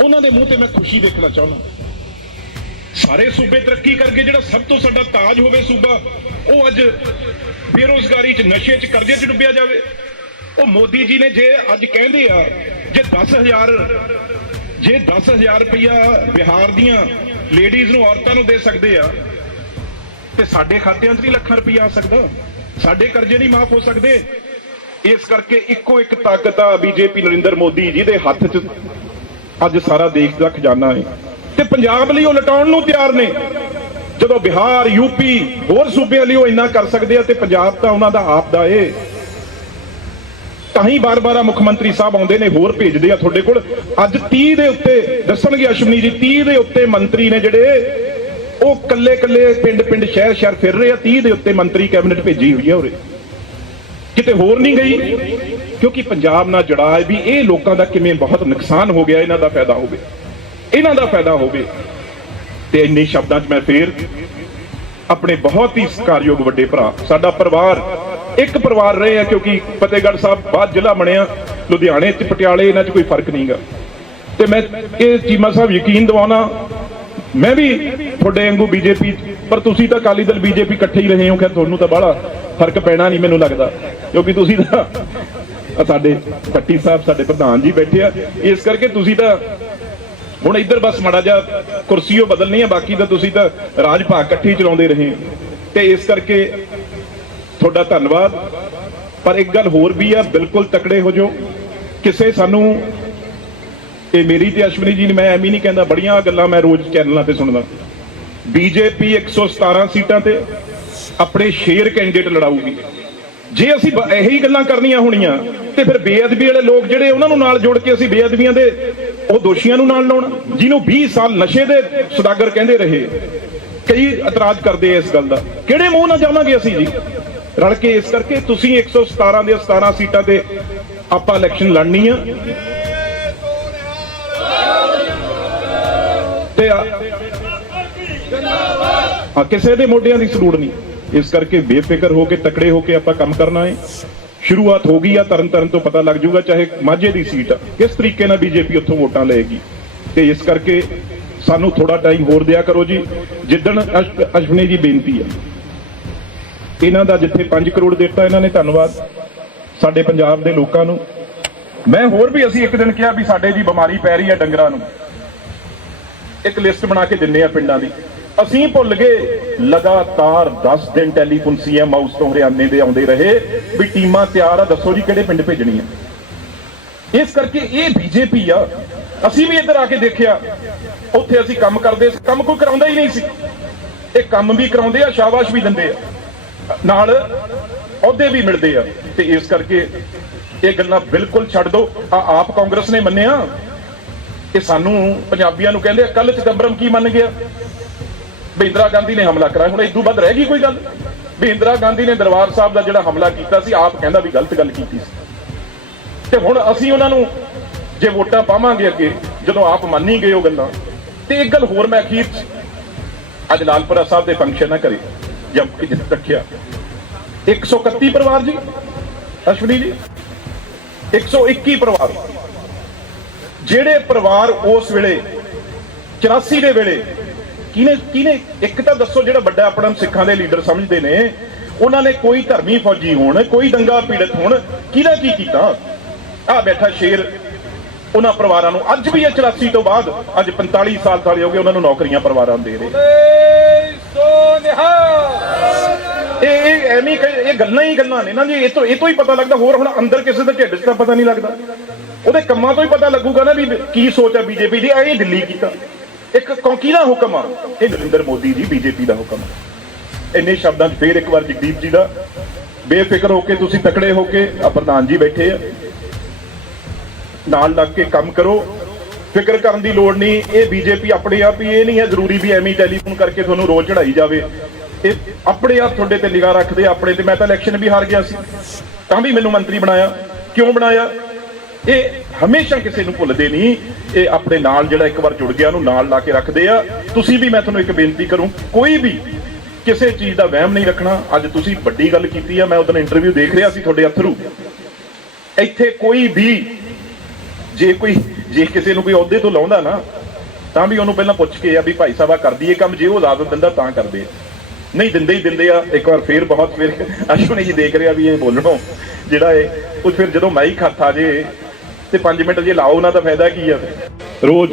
ਉਹਨਾਂ ਦੇ ਮੂੰਹ ਤੇ ਮੈਂ ਖੁਸ਼ੀ ਦੇਖਣਾ ਚਾਹੁੰਦਾ। ਸਾਰੇ ਸੂਬੇ ਤਰੱਕੀ ਕਰਕੇ ਜਿਹੜਾ ਸਭ ਤੋਂ ਸਾਡਾ ਤਾਜ ਹੋਵੇ ਸੂਬਾ, ਉਹ ਅੱਜ ਬੇਰੋਜ਼ਗਾਰੀ 'ਚ, ਨਸ਼ੇ 'ਚ, ਕਰਜ਼ੇ 'ਚ ਡੁੱਬਿਆ ਜਾਵੇ। ਉਹ ਮੋਦੀ ਜੀ ਨੇ ਜੇ ਅੱਜ ਕਹਿੰਦੇ ਆ, ਜੇ 10000 ਜੇ 10000 ਰੁਪਇਆ ਬਿਹਾਰ ਦੀਆਂ ਲੇਡੀਜ਼ ਨੂੰ ਔਰਤਾਂ ਨੂੰ ਦੇ ਸਕਦੇ ਆ ਤੇ ਸਾਡੇ ਖਾਤਿਆਂ 'ਚ ਨਹੀਂ ਲੱਖਾਂ ਰੁਪਇਆ ਆ ਸਕਦਾ। ਸਾਡੇ ਕਰਜ਼ੇ ਨਹੀਂ ਮਾਫ ਹੋ ਸਕਦੇ। ਇਸ ਕਰਕੇ ਇੱਕੋ ਇੱਕ ਤਾਕਤ ਆ ਬੀਜੇਪੀ ਨਰਿੰਦਰ ਮੋਦੀ ਜੀ ਦੇ ਹੱਥ 'ਚ ਅੱਜ ਸਾਰਾ ਦੇਸ਼ ਦਾ ਖਜ਼ਾਨਾ ਹੈ। ਤੇ ਪੰਜਾਬ ਲਈ ਉਹ ਲਟਾਉਣ ਨੂੰ ਤਿਆਰ ਨੇ। ਜਦੋਂ ਬਿਹਾਰ ਯੂਪੀ ਹੋਰ ਸੂਬਿਆਂ ਲਈ ਉਹ ਇੰਨਾ ਕਰ ਸਕਦੇ ਆ ਤੇ ਪੰਜਾਬ ਤਾਂ ਉਹਨਾਂ ਦਾ ਆਪ ਦਾ ਏ। ਤਾਂ ਹੀ ਬਾਰ-ਬਾਰ ਮੁੱਖ ਮੰਤਰੀ ਸਾਹਿਬ ਆਉਂਦੇ ਨੇ, ਹੋਰ ਭੇਜਦੇ ਆ ਤੁਹਾਡੇ ਕੋਲ। ਅੱਜ 30 ਦੇ ਉੱਤੇ, ਦੱਸਣਗੇ ਅਸ਼ਵਨੀ ਜੀ 30 ਦੇ ਉੱਤੇ ਮੰਤਰੀ ਨੇ ਜਿਹੜੇ ਉਹ ਕੱਲੇ-ਕੱਲੇ ਪਿੰਡ-ਪਿੰਡ ਸ਼ਹਿਰ-ਸ਼ਹਿਰ ਫਿਰ ਰਹੇ ਆ 30 ਦੇ ਉੱਤੇ ਮੰਤਰੀ ਕੈਬਨਿਟ ਭੇਜੀ ਹੋਈ ਆ ਉਰੇ। ਕਿਤੇ ਹੋਰ ਨਹੀਂ ਗਈ? ਕਿਉਂਕਿ ਪੰਜਾਬ ਨਾਲ ਜੜਾ ਹੈ ਵੀ ਇਹ ਲੋਕਾਂ ਦਾ ਕਿਵੇਂ ਬਹੁਤ ਨੁਕਸਾਨ ਹੋ ਗਿਆ, ਇਹਨਾਂ ਦਾ ਫਾਇਦਾ ਹੋਵੇ। ਇਹਨਾਂ ਦਾ ਫਾਇਦਾ ਹੋਵੇ। ਤੇ ਇੰਨੇ ਸ਼ਬਦਾਂ 'ਚ ਮੈਂ ਫੇਰ ਆਪਣੇ ਬਹੁਤ ਹੀ ਸਤਿਕਾਰਯੋਗ ਵੱਡੇ ਭਰਾ, ਸਾਡਾ ਪਰਿਵਾਰ, ਇੱਕ ਪਰਿਵਾਰ ਰਹੇ ਆ ਕਿਉਂਕਿ ਫਤਿਹਗੜ੍ਹ ਸਾਹਿਬ ਬਾਅਦ ਜ਼ਿਲ੍ਹਾ ਬਣਿਆ, ਲੁਧਿਆਣੇ ਤੇ ਪਟਿਆਲੇ ਇਹਨਾਂ 'ਚ ਕੋਈ ਫ਼ਰਕ ਨਹੀਂਗਾ ਤੇ ਮੈਂ ਇਹ ਚੀਮਾ ਸਾਹਿਬ ਯਕੀਨ ਦਿਵਾਉਣਾ ਮੈਂ ਵੀ ਤੁਹਾਡੇ ਵਾਂਗੂ ਬੀਜੇਪੀ ਪਰ ਤੁਸੀਂ ਤਾਂ ਅਕਾਲੀ ਦਲ ਬੀਜੇਪੀ ਇਕੱਠੇ ਹੀ ਰਹੇ ਹੋ, ਖੈਰ ਤੁਹਾਨੂੰ ਤਾਂ ਬਾਹਲਾ ਫ਼ਰਕ ਪੈਣਾ ਨਹੀਂ ਮੈਨੂੰ ਲੱਗਦਾ, ਕਿਉਂਕਿ ਤੁਸੀਂ ਤਾਂ ਸਾਡੇ ਪੱਟੀ ਸਾਹਿਬ, ਸਾਡੇ ਪ੍ਰਧਾਨ ਜੀ ਬੈਠੇ ਆ, ਇਸ ਕਰਕੇ ਤੁਸੀਂ ਤਾਂ ਹੁਣ ਇੱਧਰ ਬਸ ਮੜਾ ਜਾ ਕੁਰਸੀਓ ਬਦਲਣੀ ਆ, ਬਾਕੀ ਤਾਂ ਤੁਸੀਂ ਤਾਂ ਰਾਜ ਭਾਗ ਇਕੱਠੇ ਹੀ ਚਲਾਉਂਦੇ ਰਹੇ ਤੇ ਇਸ ਕਰਕੇ ਤੁਹਾਡਾ ਧੰਨਵਾਦ, ਪਰ ਇੱਕ ਗੱਲ ਹੋਰ ਵੀ ਆ, ਬਿਲਕੁਲ ਤਕੜੇ ਹੋ ਜਾਓ, ਕਿਸੇ ਸਾਨੂੰ ਇਹ ਮੇਰੀ ਤੇ ਅਸ਼ਵਨੀ ਜੀ ਨੇ, ਮੈਂ ਐਵੇਂ ਨਹੀਂ ਕਹਿੰਦਾ, ਬੜੀਆਂ ਗੱਲਾਂ ਮੈਂ ਰੋਜ਼ ਚੈਨਲਾਂ ਤੇ ਸੁਣਦਾ। ਬੀਜੇਪੀ 117 ਸੀਟਾਂ ਤੇ ਆਪਣੇ ਸ਼ੇਰ ਕੈਂਡੀਡੇਟ ਲੜਾਊਗੀ। ਜੇ ਅਸੀਂ ਇਹੀ ਗੱਲਾਂ ਕਰਨੀਆਂ ਹੋਣੀਆਂ, ਤੇ ਫਿਰ ਬੇਅਦਬੀ ਵਾਲੇ ਲੋਕ ਜਿਹੜੇ ਉਹਨਾਂ ਨੂੰ ਨਾਲ ਜੋੜ ਕੇ ਅਸੀਂ ਬੇਅਦਬੀਆਂ ਦੇ, ਉਹ ਦੋਸ਼ੀਆਂ ਨੂੰ ਨਾਲ ਲਾਉਣਾ, ਜਿਹਨੂੰ 20 ਸਾਲ ਨਸ਼ੇ ਦੇ ਸੁਦਾਗਰ ਕਹਿੰਦੇ ਰਹੇ, ਕਈ ਇਤਰਾਜ਼ ਕਰਦੇ ਆ ਇਸ ਗੱਲ ਦਾ। ਕਿਹੜੇ ਮੂੰਹ ਨਾਲ ਜਾਵਾਂਗੇ ਅਸੀਂ ਜੀ? ਰਲ ਕੇ ਇਸ ਕਰਕੇ ਤੁਸੀਂ 117 ਦੇ 17 ਸੀਟਾਂ ਤੇ ਆਪਾਂ ਇਲੈਕਸ਼ਨ ਲੜਨੀ ਆ। ਤੇ ਆ। ਕਿਸੇ ਦੇ ਮੋਢਿਆਂ ਦੀ ਸਲੂੜ ਨਹੀਂ। ਇਸ ਕਰਕੇ ਬੇਫਿਕਰ ਹੋ ਕੇ, ਤਕੜੇ ਹੋ ਕੇ ਆਪਾਂ ਕੰਮ ਕਰਨਾ ਹੈ। ਸ਼ੁਰੂਆਤ ਹੋ ਗਈ ਆ ਤਰਨ ਤਰਨ ਤੋਂ ਪਤਾ ਲੱਗ ਜਾਊਗਾ ਚਾਹੇ ਮਾਝੇ ਦੀ ਸੀਟ ਆ। ਕਿਸ ਤਰੀਕੇ ਨਾਲ ਬੀਜੇਪੀ ਉੱਥੋਂ ਵੋਟਾਂ ਲਏਗੀ? ਤੇ ਇਸ ਕਰਕੇ ਸਾਨੂੰ ਥੋੜਾ ਟਾਈਮ ਹੋਰ ਦਿਆ ਕਰੋ ਜੀ। ਜਿੱਦਣ ਅਸ਼ਵਨੀ ਜੀ ਬੇਨਤੀ ਆ। ਇਹਨਾਂ ਦਾ ਜਿੱਥੇ 5 ਕਰੋੜ ਦਿੱਤਾ ਇਹਨਾਂ ਨੇ, ਧੰਨਵਾਦ ਸਾਡੇ ਪੰਜਾਬ ਦੇ ਲੋਕਾਂ ਨੂੰ। ਮੈਂ ਹੋਰ ਵੀ ਅਸੀਂ ਇੱਕ ਦਿਨ ਕਿਹਾ ਵੀ ਸਾਡੇ ਜੀ ਬਿਮਾਰੀ ਪੈ ਰਹੀ ਹੈ ਡੰਗਰਾਂ ਨੂੰ। ਇੱਕ ਲਿਸਟ ਬਣਾ ਕੇ ਦਿੰਨੇ ਆ ਪਿੰਡਾਂ ਦੀ। ਅਸੀਂ ਭੁੱਲ ਗਏ, ਲਗਾਤਾਰ 10 ਦਿਨ ਟੈਲੀਫੋਨ ਸੀਐਮ ਹਾਊਸ ਤੋਂ ਹਰਿਆਣੇ ਦੇ ਆਉਂਦੇ ਰਹੇ ਵੀ ਟੀਮਾਂ ਤਿਆਰ ਆ, ਦੱਸੋ ਜੀ ਕਿਹੜੇ ਪਿੰਡ ਭੇਜਣੀ ਆ। ਇਸ ਕਰਕੇ ਇਹ ਬੀਜੇਪੀ ਆ। ਅਸੀਂ ਵੀ ਇੱਧਰ ਆ ਕੇ ਦੇਖਿਆ, ਉੱਥੇ ਅਸੀਂ ਕੰਮ ਕਰਦੇ ਸੀ, ਕੰਮ ਕੋਈ ਕਰਾਉਂਦਾ ਹੀ ਨਹੀਂ ਸੀ। ਇਹ ਕੰਮ ਵੀ ਕਰਾਉਂਦੇ ਆ, ਸ਼ਾਬਾਸ਼ ਵੀ ਦਿੰਦੇ ਆ। ਨਾਲ ਅਹੁਦੇ ਵੀ ਮਿਲਦੇ ਆ। ਤੇ ਇਸ ਕਰਕੇ ਇਹ ਗੱਲਾਂ ਬਿਲਕੁਲ ਛੱਡ ਦਿਓ। ਆ ਆਪ ਕਾਂਗਰਸ ਨੇ ਮੰਨਿਆ ਕਿ ਸਾਨੂੰ ਪੰਜਾਬੀਆਂ ਨੂੰ ਕਹਿੰਦੇ ਕੱਲ ਚਿਦੰਬਰਮ ਕੀ ਮੰਨ ਗਿਆ? ਵੀ ਇੰਦਰਾ ਗਾਂਧੀ ਨੇ ਹਮਲਾ ਕਰਾਇਆ। ਹੁਣ ਇਦੋਂ ਬਾਅਦ ਰਹਿ ਗਈ ਕੋਈ ਗੱਲ? ਵੀ ਇੰਦਰਾ ਗਾਂਧੀ ਨੇ ਦਰਬਾਰ ਸਾਹਿਬ ਦਾ ਜਿਹੜਾ ਹਮਲਾ ਕੀਤਾ ਸੀ, ਆਪ ਕਹਿੰਦਾ ਵੀ ਗਲਤ ਗੱਲ ਕੀਤੀ ਸੀ। ਤੇ ਹੁਣ ਅਸੀਂ ਉਹਨਾਂ ਨੂੰ ਜੇ ਵੋਟਾਂ ਪਾਵਾਂਗੇ ਅੱਗੇ, ਜਦੋਂ ਆਪ ਮੰਨੀ ਗਏ ਉਹ ਗੱਲਾਂ, ਤੇ ਇੱਕ ਗੱਲ ਹੋਰ ਮੈਂ ਅਖੀਰ 'ਚ ਅੱਜ ਲਾਲਪੁਰਾ ਸਾਹਿਬ ਦੇ ਫੰਕਸ਼ਨ ਨਾ ਕਰੇ ਜਦ ਕਿ ਜਿੱਤ ਰੱਖਿਆ। 131 ਪਰਿਵਾਰ ਜੀ, ਅਸ਼ਵਨੀ ਜੀ? 121 ਪਰਿਵਾਰ। ਜਿਹੜੇ ਪਰਿਵਾਰ ਉਸ ਵੇਲੇ 84 ਦੇ ਵੇਲੇ ਕਿਨੇ ਕਿਨੇ ਇੱਕ ਤਾਂ ਦੱਸੋ ਜਿਹੜਾ ਵੱਡਾ ਆਪਣਾ ਸਿੱਖਾਂ ਦੇ ਲੀਡਰ ਸਮਝਦੇ ਨੇ, ਉਹਨਾਂ ਨੇ ਕੋਈ ਧਰਮੀ ਫੌਜੀ ਹੋਣ, ਕੋਈ ਦੰਗਾ ਪੀੜਤ ਹੋਣ, ਕਿਹਦਾ ਕੀ ਕੀਤਾ? ਆ ਬੈਠਾ ਸ਼ੇਰ ਉਹਨਾਂ ਪਰਿਵਾਰਾਂ ਨੂੰ, ਅੱਜ ਵੀ ਇਹ 84 ਤੋਂ ਬਾਅਦ, ਅੱਜ 45 ਸਾਲ ਸਾਲੇ ਹੋ ਗਏ ਉਹਨਾਂ ਨੂੰ ਨੌਕਰੀਆਂ ਪਰਿਵਾਰਾਂ ਦੇ ਰਹੇ। ਇਹ ਐਵੇਂ ਇਹ ਗੱਲਾਂ ਹੀ ਗੱਲਾਂ ਨੇ ਨਾ ਜੀ, ਇਹ ਤੋਂ ਇਹ ਤੋਂ ਹੀ ਪਤਾ ਲੱਗਦਾ, ਹੋਰ ਹੁਣ ਅੰਦਰ ਕਿਸੇ ਦੇ ਢਿੱਡ 'ਚ ਤਾਂ ਪਤਾ ਨਹੀਂ ਲੱਗਦਾ। ਉਹਦੇ ਕੰਮਾਂ ਤੋਂ ਹੀ ਪਤਾ ਲੱਗੂਗਾ ਨਾ ਵੀ ਕੀ ਸੋਚ ਆ ਬੀਜੇਪੀ ਦੀ ਇਹ ਦਿੱਲੀ ਕੀਤਾ। ਇੱਕ ਕੌਂਕੀ ਦਾ ਹੁਕਮ ਆ, ਇਹ ਨਰਿੰਦਰ ਮੋਦੀ ਜੀ ਬੀਜੇਪੀ ਦਾ ਹੁਕਮ ਆ। ਇੰਨੇ ਸ਼ਬਦਾਂ 'ਚ ਫੇਰ ਇੱਕ ਵਾਰ ਜਗਦੀਪ ਜੀ ਦਾ। ਬੇਫਿਕਰ ਹੋ ਕੇ ਤੁਸੀਂ ਤਕੜੇ ਹੋ ਕੇ ਆ ਪ੍ਰਧਾਨ ਜੀ ਬੈਠੇ ਆ। ਨਾਲ ਲੱਗ ਕੇ ਕੰਮ ਕਰੋ। ਫਿਕਰ ਕਰਨ ਦੀ ਲੋੜ ਨਹੀਂ, ਇਹ ਬੀਜੇਪੀ ਆਪਣੇ ਆਪ ਹੀ, ਇਹ ਨਹੀਂ ਹੈ ਜ਼ਰੂਰੀ ਵੀ ਐਵੇਂ ਟੈਲੀਫੋਨ ਕਰਕੇ ਤੁਹਾਨੂੰ ਰੋਜ਼ ਚੜਾਈ ਜਾਵੇ। ਇਹ ਆਪਣੇ ਆਪ ਤੁਹਾਡੇ ਤੇ ਨਿਗਾਹ ਰੱਖਦੇ, ਆਪਣੇ ਤੇ ਮੈਂ ਤਾਂ ਇਲੈਕਸ਼ਨ ਵੀ ਹਾਰ ਗਿਆ ਸੀ। ਤਾਂ ਵੀ ਮੈਨੂੰ ਮੰਤਰੀ ਬਣਾਇਆ। ਕਿਉਂ ਬਣਾਇਆ? ਇਹ ਹਮੇਸ਼ਾ ਕਿਸੇ ਨੂੰ ਭੁੱਲਦੇ ਨਹੀਂ। ਇਹ ਆਪਣੇ ਨਾਲ ਜਿਹੜਾ ਇੱਕ ਵਾਰ ਜੁੜ ਗਿਆ, ਉਹਨੂੰ ਨਾਲ ਲਾ ਕੇ ਰੱਖਦੇ ਆ। ਤੁਸੀਂ ਵੀ ਮੈਂ ਤੁਹਾਨੂੰ ਇੱਕ ਬੇਨਤੀ ਕਰੂੰ, ਕੋਈ ਵੀ ਕਿਸੇ ਚੀਜ਼ ਦਾ ਵਹਿਮ ਨਹੀਂ ਰੱਖਣਾ। ਅੱਜ ਤੁਸੀਂ ਵੱਡੀ ਗੱਲ ਕੀਤੀ ਆ, ਮੈਂ ਉਦੋਂ ਇੰਟਰਵਿਊ ਦੇਖ ਰਿਹਾ ਸੀ ਤੁਹਾਡੇ ਅਥਰੂ ਇੱਥੇ ਕੋਈ ਵੀ ਜੇ ਕੋਈ, ਜੇ ਕਿਸੇ ਨੂੰ ਕੋਈ ਅਹੁਦੇ ਤੋਂ ਲਾਉਂਦਾ ਨਾ, ਤਾਂ ਵੀ ਉਹਨੂੰ ਪਹਿਲਾਂ ਪੁੱਛ ਕੇ ਆ ਵੀ ਭਾਈ ਸਾਹਿਬ ਆ ਕਰਦੀ ਇਹ ਕੰਮ, ਜੇ ਉਹ ਇਜਾਜ਼ਤ ਦਿੰਦਾ ਤਾਂ ਕਰਦੇ ਨਹੀਂ, ਦਿੰਦੇ ਹੀ ਦਿੰਦੇ ਆ। ਇੱਕ ਵਾਰ ਫੇਰ ਬਹੁਤ, ਫੇਰ ਅਸ਼ਵਨੀ ਜੀ ਦੇਖ ਰਿਹਾ ਵੀ ਇਹ ਬੋਲਣੋਂ ਜਿਹੜਾ ਇਹ, ਉਹ ਫਿਰ ਜਦੋਂ ਮਾਈਕ ਹੱਥ ਆ ਜੇ ਤੇ 5 ਮਿੰਟ ਜੇ ਲਾਓ ਉਹਨਾਂ ਦਾ ਫਾਇਦਾ ਕੀ ਆ? ਰੋਜ਼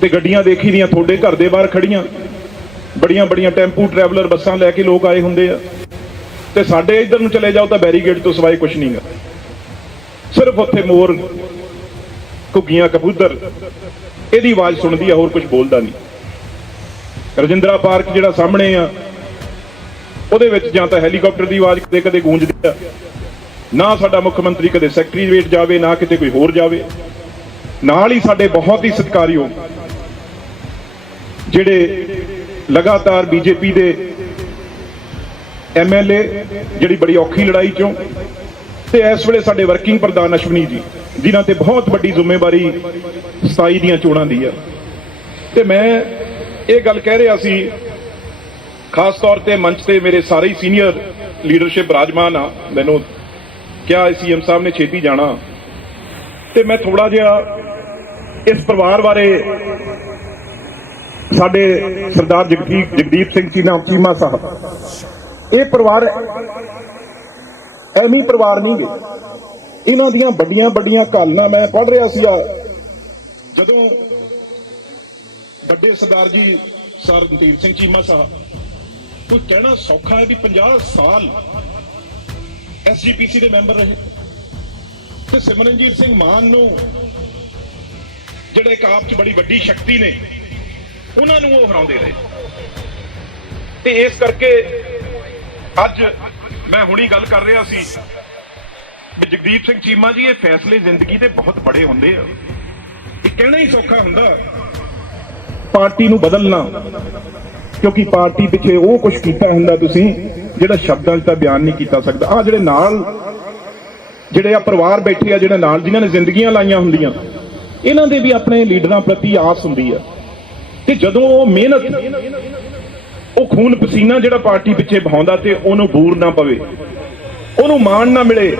ਤੇ ਗੱਡੀਆਂ ਦੇਖੀ ਦੀਆਂ, ਤੁਹਾਡੇ ਘਰ ਦੇ ਬਾਹਰ ਖੜੀਆਂ। ਬੜੀਆਂ ਬੜੀਆਂ ਟੈਂਪੂ ਟਰੈਵਲਰ ਬੱਸਾਂ ਲੈ ਕੇ ਲੋਕ ਆਏ ਹੁੰਦੇ ਆ। ਤੇ ਸਾਡੇ ਇੱਧਰ ਨੂੰ ਚਲੇ ਜਾਓ ਤਾਂ ਬੈਰੀਗੇਡ ਤੋਂ ਸਿਵਾਏ ਕੁਝ ਨਹੀਂਗਾ ਸਿਰਫ ਉੱਥੇ ਮੋਰ, ਘੁੱਗੀਆਂ, ਕਬੂਤਰ। ਇਹਦੀ ਆਵਾਜ਼ ਸੁਣਦੀ ਆ, ਹੋਰ ਕੁਝ ਬੋਲਦਾ ਨਹੀਂ। ਰਜਿੰਦਰਾ ਪਾਰਕ ਜਿਹੜਾ ਸਾਹਮਣੇ ਆ, ਉਹਦੇ ਵਿੱਚ ਜਾਂ ਤਾਂ ਹੈਲੀਕਾਪਟਰ ਦੀ ਆਵਾਜ਼ ਕਦੇ ਕਦੇ ਗੂੰਜਦੀ ਆ। ਨਾ ਸਾਡਾ ਮੁੱਖ ਮੰਤਰੀ ਕਦੇ ਸੈਕਟਰੀਏਟ ਜਾਵੇ, ਨਾ ਕਿਤੇ ਕੋਈ ਹੋਰ ਜਾਵੇ। ਨਾਲ ਹੀ ਸਾਡੇ ਬਹੁਤ ਹੀ ਸਤਿਕਾਰਯੋਗ ਜਿਹੜੇ ਲਗਾਤਾਰ ਬੀਜੇਪੀ ਦੇ ਐਮਐਲਏ ਜਿਹੜੀ ਬੜੀ ਔਖੀ ਲੜਾਈ ਚੋਂ, ਤੇ ਇਸ ਵੇਲੇ ਸਾਡੇ ਵਰਕਿੰਗ ਪ੍ਰਧਾਨ ਅਸ਼ਵਨੀ ਜੀ, ਜਿਨ੍ਹਾਂ ਤੇ ਬਹੁਤ ਵੱਡੀ ਜ਼ਿੰਮੇਵਾਰੀ 27 ਦੀਆਂ ਚੋਣਾਂ ਦੀ ਆ। ਤੇ ਮੈਂ ਇਹ ਗੱਲ ਕਹਿ ਰਿਹਾ ਸੀ, ਖਾਸ ਤੌਰ ਤੇ ਮੰਚ ਤੇ ਮੇਰੇ ਸਾਰੇ ਹੀ ਸੀਨੀਅਰ ਲੀਡਰਸ਼ਿਪ ਰਾਜਮਾਨ ਆ, ਮੈਨੂੰ ਕਿਹਾ ਸੀਐਮ ਸਾਹਿਬ ਨੇ ਛੇਤੀ ਜਾਣਾ? ਤੇ ਮੈਂ ਥੋੜਾ ਜਿਹਾ ਇਸ ਪਰਿਵਾਰ ਬਾਰੇ ਸਾਡੇ ਸਰਦਾਰ ਜਗਦੀਪ ਜਗਦੀਪ ਸਿੰਘ ਜੀ ਨਾਮ ਚੀਮਾ ਸਾਹਿਬ। ਇਹ ਪਰਿਵਾਰ ਐਵੇਂ ਪਰਿਵਾਰ ਨਹੀਂ ਗਏ ਇਹਨਾਂ ਦੀਆਂ ਵੱਡੀਆਂ ਵੱਡੀਆਂ ਕਹਾਣੀਆਂ ਮੈਂ ਪੜ੍ਹ ਰਿਹਾ ਸੀ ਆ ਜਦੋਂ ਵੱਡੇ ਸਰਦਾਰ ਜੀ ਸਰ ਰਣਧੀਰ ਸਿੰਘ ਚੀਮਾ ਸਾਹਿਬ, ਕੋਈ ਕਹਿਣਾ ਸੌਖਾ ਹੈ ਵੀ 50 ਸਾਲ ਐਸਜੀਪੀਸੀ ਦੇ ਮੈਂਬਰ ਰਹੇ। ਤੇ ਸਿਮਰਨਜੀਤ ਸਿੰਘ ਮਾਨ ਨੂੰ, ਜਿਹੜੇ ਇੱਕ ਆਪ ਚ ਬੜੀ ਵੱਡੀ ਸ਼ਕਤੀ ਨੇ, ਉਹਨਾਂ ਨੂੰ ਉਹ ਹਰਾਉਂਦੇ ਰਹੇ। ਤੇ ਇਸ ਕਰਕੇ ਅੱਜ ਮੈਂ ਹੁਣੀ ਗੱਲ ਕਰ ਰਿਹਾ ਸੀ ਵੀ ਜਗਦੀਪ ਸਿੰਘ ਚੀਮਾ ਜੀ, ਇਹ ਫੈਸਲੇ ਜ਼ਿੰਦਗੀ ਦੇ ਬਹੁਤ ਬੜੇ ਹੁੰਦੇ ਆ। ਇਹ ਕਹਿਣਾ ਹੀ ਸੌਖਾ ਹੁੰਦਾ, ਪਾਰਟੀ ਨੂੰ ਬਦਲਣਾ, ਕਿਉਂਕਿ ਪਾਰਟੀ ਪਿੱਛੇ ਉਹ ਕੁਝ ਕੀਤਾ ਹੁੰਦਾ ਤੁਸੀਂ ਜਿਹੜਾ ਸ਼ਬਦਾਂ 'ਚ ਤਾਂ ਬਿਆਨ ਨਹੀਂ ਕੀਤਾ ਸਕਦਾ। ਆ ਜਿਹੜੇ ਨਾਲ ਜਿਹੜੇ ਆ ਪਰਿਵਾਰ ਬੈਠੇ ਆ, ਜਿਹੜੇ ਨਾਲ ਜਿਨ੍ਹਾਂ ਨੇ ਜ਼ਿੰਦਗੀਆਂ ਲਾਈਆਂ ਹੁੰਦੀਆਂ, ਇਹਨਾਂ ਦੇ ਵੀ ਆਪਣੇ ਲੀਡਰਾਂ ਪ੍ਰਤੀ ਆਸ ਹੁੰਦੀ ਆ। ਕਿ ਜਦੋਂ ਉਹ ਮਿਹਨਤ, ਉਹ ਖੂਨ ਪਸੀਨਾ ਜਿਹੜਾ ਪਾਰਟੀ ਪਿੱਛੇ ਬਹਾਉਂਦਾ ਤੇ ਉਹਨੂੰ ਬੂਰ ਨਾ ਪਵੇ, ਉਹਨੂੰ ਮਾਣ ਨਾ ਮਿਲੇ,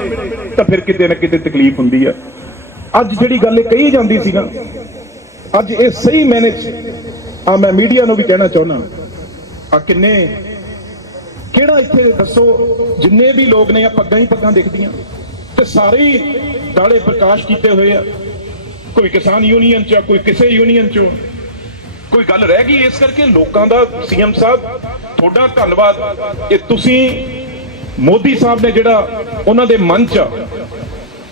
ਤਾਂ ਫਿਰ ਕਿਤੇ ਨਾ ਕਿਤੇ ਤਕਲੀਫ ਹੁੰਦੀ ਆ। ਅੱਜ ਜਿਹੜੀ ਗੱਲ ਇਹ ਕਹੀ ਜਾਂਦੀ ਸੀ ਨਾ, ਅੱਜ ਇਹ ਸਹੀ ਮੈਨੇ ਆ ਮੈਂ ਮੀਡੀਆ ਨੂੰ ਵੀ ਕਹਿਣਾ ਚਾਹੁੰਦਾ ਆ ਕਿੰਨੇ ਕਿਹੜਾ ਇੱਥੇ ਦੱਸੋ ਜਿੰਨੇ ਵੀ ਲੋਕ ਨੇ ਆ ਪੱਗਾਂ ਹੀ ਪੱਗਾਂ ਦਿਖਦੀਆਂ। ਤੇ ਸਾਰੇ ਹੀ ਦਾੜੇ ਪ੍ਰਕਾਸ਼ ਕੀਤੇ ਹੋਏ ਆ। ਕੋਈ ਕਿਸਾਨ ਯੂਨੀਅਨ ਚ ਆ, ਕੋਈ ਕਿਸੇ ਯੂਨੀਅਨ ਚੋਂ। ਕੋਈ ਗੱਲ ਰਹਿ ਗਈ ਇਸ ਕਰਕੇ ਲੋਕਾਂ ਦਾ ਸੀਐਮ ਸਾਹਿਬ ਤੁਹਾਡਾ ਧੰਨਵਾਦ। ਕਿ ਤੁਸੀਂ ਮੋਦੀ ਸਾਹਿਬ ਨੇ ਜਿਹੜਾ ਉਹਨਾਂ ਦੇ ਮਨ ਚ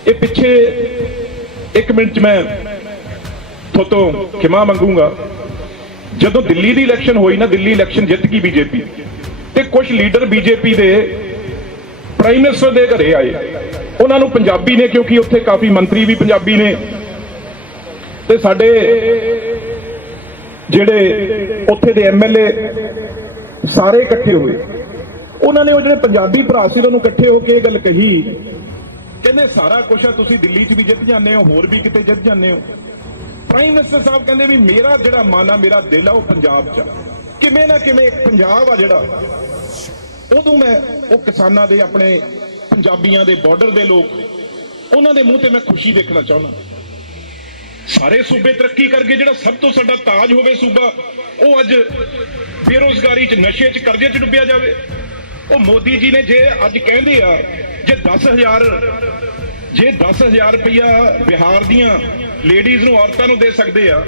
ਇਹ ਪਿੱਛੇ ਇੱਕ ਮਿੰਟ ਚ ਮੈਂ ਤੁਹਾਤੋਂ ਖਿਮਾ ਮੰਗੂੰਗਾ। ਜਦੋਂ ਦਿੱਲੀ ਦੀ ਇਲੈਕਸ਼ਨ ਹੋਈ ਨਾ ਦਿੱਲੀ ਇਲੈਕਸ਼ਨ ਜਿੱਤ ਗਈ ਬੀਜੇਪੀ। ਤੇ ਕੁਝ ਲੀਡਰ ਬੀਜੇਪੀ ਦੇ ਪ੍ਰਾਈਮ ਮਿਨਿਸਟਰ ਦੇ ਘਰੇ ਆਏ। ਉਹਨਾਂ ਨੂੰ ਪੰਜਾਬੀ ਨੇ, ਕਿਉਂਕਿ ਉੱਥੇ ਕਾਫੀ ਮੰਤਰੀ ਵੀ ਪੰਜਾਬੀ ਨੇ। ਤੇ ਸਾਡੇ ਜਿਹੜੇ ਉੱਥੇ ਦੇ ਐਮਐਲਏ ਸਾਰੇ ਇਕੱਠੇ ਹੋਏ। ਉਹਨਾਂ ਨੇ ਉਹ ਜਿਹੜੇ ਪੰਜਾਬੀ ਭਰਾ ਸੀ, ਉਹਨਾਂ ਨੂੰ ਇਕੱਠੇ ਹੋ ਕੇ ਇਹ ਗੱਲ ਕਹੀ। ਕਹਿੰਦੇ, ਸਾਰਾ ਕੁਝ ਆ, ਤੁਸੀਂ ਦਿੱਲੀ 'ਚ ਵੀ ਜਿੱਤ ਜਾਂਦੇ ਹੋ, ਹੋਰ ਵੀ ਕਿਤੇ ਜਿੱਤ ਜਾਂਦੇ ਹੋ। ਪ੍ਰਾਈਮ ਮਿਨਿਸਟਰ ਸਾਹਿਬ ਕਹਿੰਦੇ ਵੀ, ਮੇਰਾ ਜਿਹੜਾ ਮਨ ਆ, ਮੇਰਾ ਦਿਲ ਆ, ਉਹ ਪੰਜਾਬ 'ਚ ਆ। ਕਿਵੇਂ ਨਾ ਕਿਵੇਂ ਪੰਜਾਬ ਆ ਜਿਹੜਾ, ਉਦੋਂ ਮੈਂ ਉਹ ਕਿਸਾਨਾਂ ਦੇ ਆਪਣੇ ਪੰਜਾਬੀਆਂ ਦੇ ਬਾਰਡਰ ਦੇ ਲੋਕ, ਉਹਨਾਂ ਦੇ ਮੂੰਹ ਤੇ ਮੈਂ ਖੁਸ਼ੀ ਦੇਖਣਾ ਚਾਹੁੰਦਾ। ਸਾਰੇ ਸੂਬੇ ਤਰੱਕੀ ਕਰਕੇ ਜਿਹੜਾ ਸਭ ਤੋਂ ਸਾਡਾ ਤਾਜ ਹੋਵੇ ਸੂਬਾ, ਉਹ ਅੱਜ ਬੇਰੋਜ਼ਗਾਰੀ 'ਚ, ਨਸ਼ੇ 'ਚ, ਕਰਜ਼ੇ 'ਚ ਡੁੱਬਿਆ ਜਾਵੇ। ਉਹ ਮੋਦੀ ਜੀ ਨੇ ਜੇ ਅੱਜ ਕਹਿੰਦੇ ਆ, ਜੇ 10000 ਜੇ 10000 ਰੁਪਇਆ ਬਿਹਾਰ ਦੀਆਂ ਲੇਡੀਜ਼ ਨੂੰ ਔਰਤਾਂ ਨੂੰ ਦੇ ਸਕਦੇ ਆ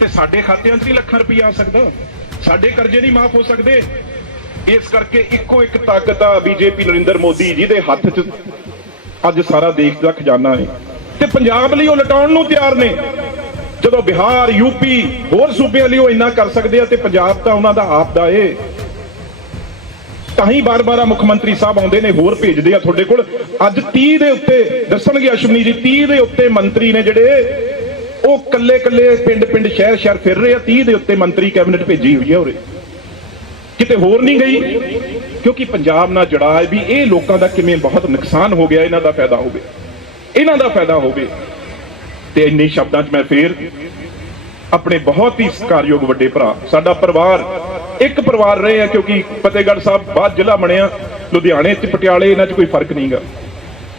ਤੇ ਸਾਡੇ ਖਾਤਿਆਂ 'ਚ ਨਹੀਂ ਲੱਖਾਂ ਰੁਪਇਆ ਆ ਸਕਦਾ। ਸਾਡੇ ਕਰਜ਼ੇ ਨਹੀਂ ਮਾਫ ਹੋ ਸਕਦੇ। ਇਸ ਕਰਕੇ ਇੱਕੋ ਇੱਕ ਤਾਕਤ ਆ ਬੀਜੇਪੀ ਨਰਿੰਦਰ ਮੋਦੀ ਜੀ ਦੇ ਹੱਥ 'ਚ ਅੱਜ ਸਾਰਾ ਦੇਸ਼ ਦਾ ਖਜ਼ਾਨਾ ਹੈ। ਤੇ ਪੰਜਾਬ ਲਈ ਉਹ ਲਟਾਉਣ ਨੂੰ ਤਿਆਰ ਨੇ। ਜਦੋਂ ਬਿਹਾਰ ਯੂਪੀ ਹੋਰ ਸੂਬਿਆਂ ਲਈ ਉਹ ਇੰਨਾ ਕਰ ਸਕਦੇ ਆ ਤੇ ਪੰਜਾਬ ਤਾਂ ਉਹਨਾਂ ਦਾ ਆਪ ਦਾ ਏ। ਤਾਂ ਹੀ ਬਾਰ-ਬਾਰ ਮੁੱਖ ਮੰਤਰੀ ਸਾਹਿਬ ਆਉਂਦੇ ਨੇ, ਹੋਰ ਭੇਜਦੇ ਆ ਤੁਹਾਡੇ ਕੋਲ। ਅੱਜ 30 ਦੇ ਉੱਤੇ ਦੱਸਣਗੇ ਅਸ਼ਵਨੀ ਜੀ 30 ਦੇ ਉੱਤੇ ਮੰਤਰੀ ਨੇ ਜਿਹੜੇ ਉਹ ਕੱਲੇ-ਕੱਲੇ ਪਿੰਡ-ਪਿੰਡ ਸ਼ਹਿਰ-ਸ਼ਹਿਰ ਫਿਰ ਰਹੇ ਆ 30 ਦੇ ਉੱਤੇ ਮੰਤਰੀ ਕੈਬਨਿਟ ਭੇਜੀ ਹੋਈ ਆ ਉਰੇ। ਕਿਤੇ ਹੋਰ ਨਹੀਂ ਗਈ? ਕਿਉਂਕਿ ਪੰਜਾਬ ਨਾਲ ਜੜਾ ਹੈ ਵੀ ਇਹ ਲੋਕਾਂ ਦਾ ਕਿਵੇਂ ਬਹੁਤ ਨੁਕਸਾਨ ਹੋ ਗਿਆ, ਇਹਨਾਂ ਦਾ ਫਾਇਦਾ ਹੋਵੇ। ਇਹਨਾਂ ਦਾ ਫਾਇਦਾ ਹੋਵੇ। ਤੇ ਇੰਨੇ ਸ਼ਬਦਾਂ 'ਚ ਮੈਂ ਫੇਰ ਆਪਣੇ ਬਹੁਤ ਹੀ ਸਤਿਕਾਰਯੋਗ ਵੱਡੇ ਭਰਾ, ਸਾਡਾ ਪਰਿਵਾਰ, ਇੱਕ ਪਰਿਵਾਰ ਰਹੇ ਆ ਕਿਉਂਕਿ ਫਤਿਹਗੜ੍ਹ ਸਾਹਿਬ ਬਾਅਦ ਜ਼ਿਲ੍ਹਾ ਬਣਿਆ, ਲੁਧਿਆਣੇ ਤੇ ਪਟਿਆਲੇ ਇਹਨਾਂ 'ਚ ਕੋਈ ਫ਼ਰਕ ਨਹੀਂਗਾ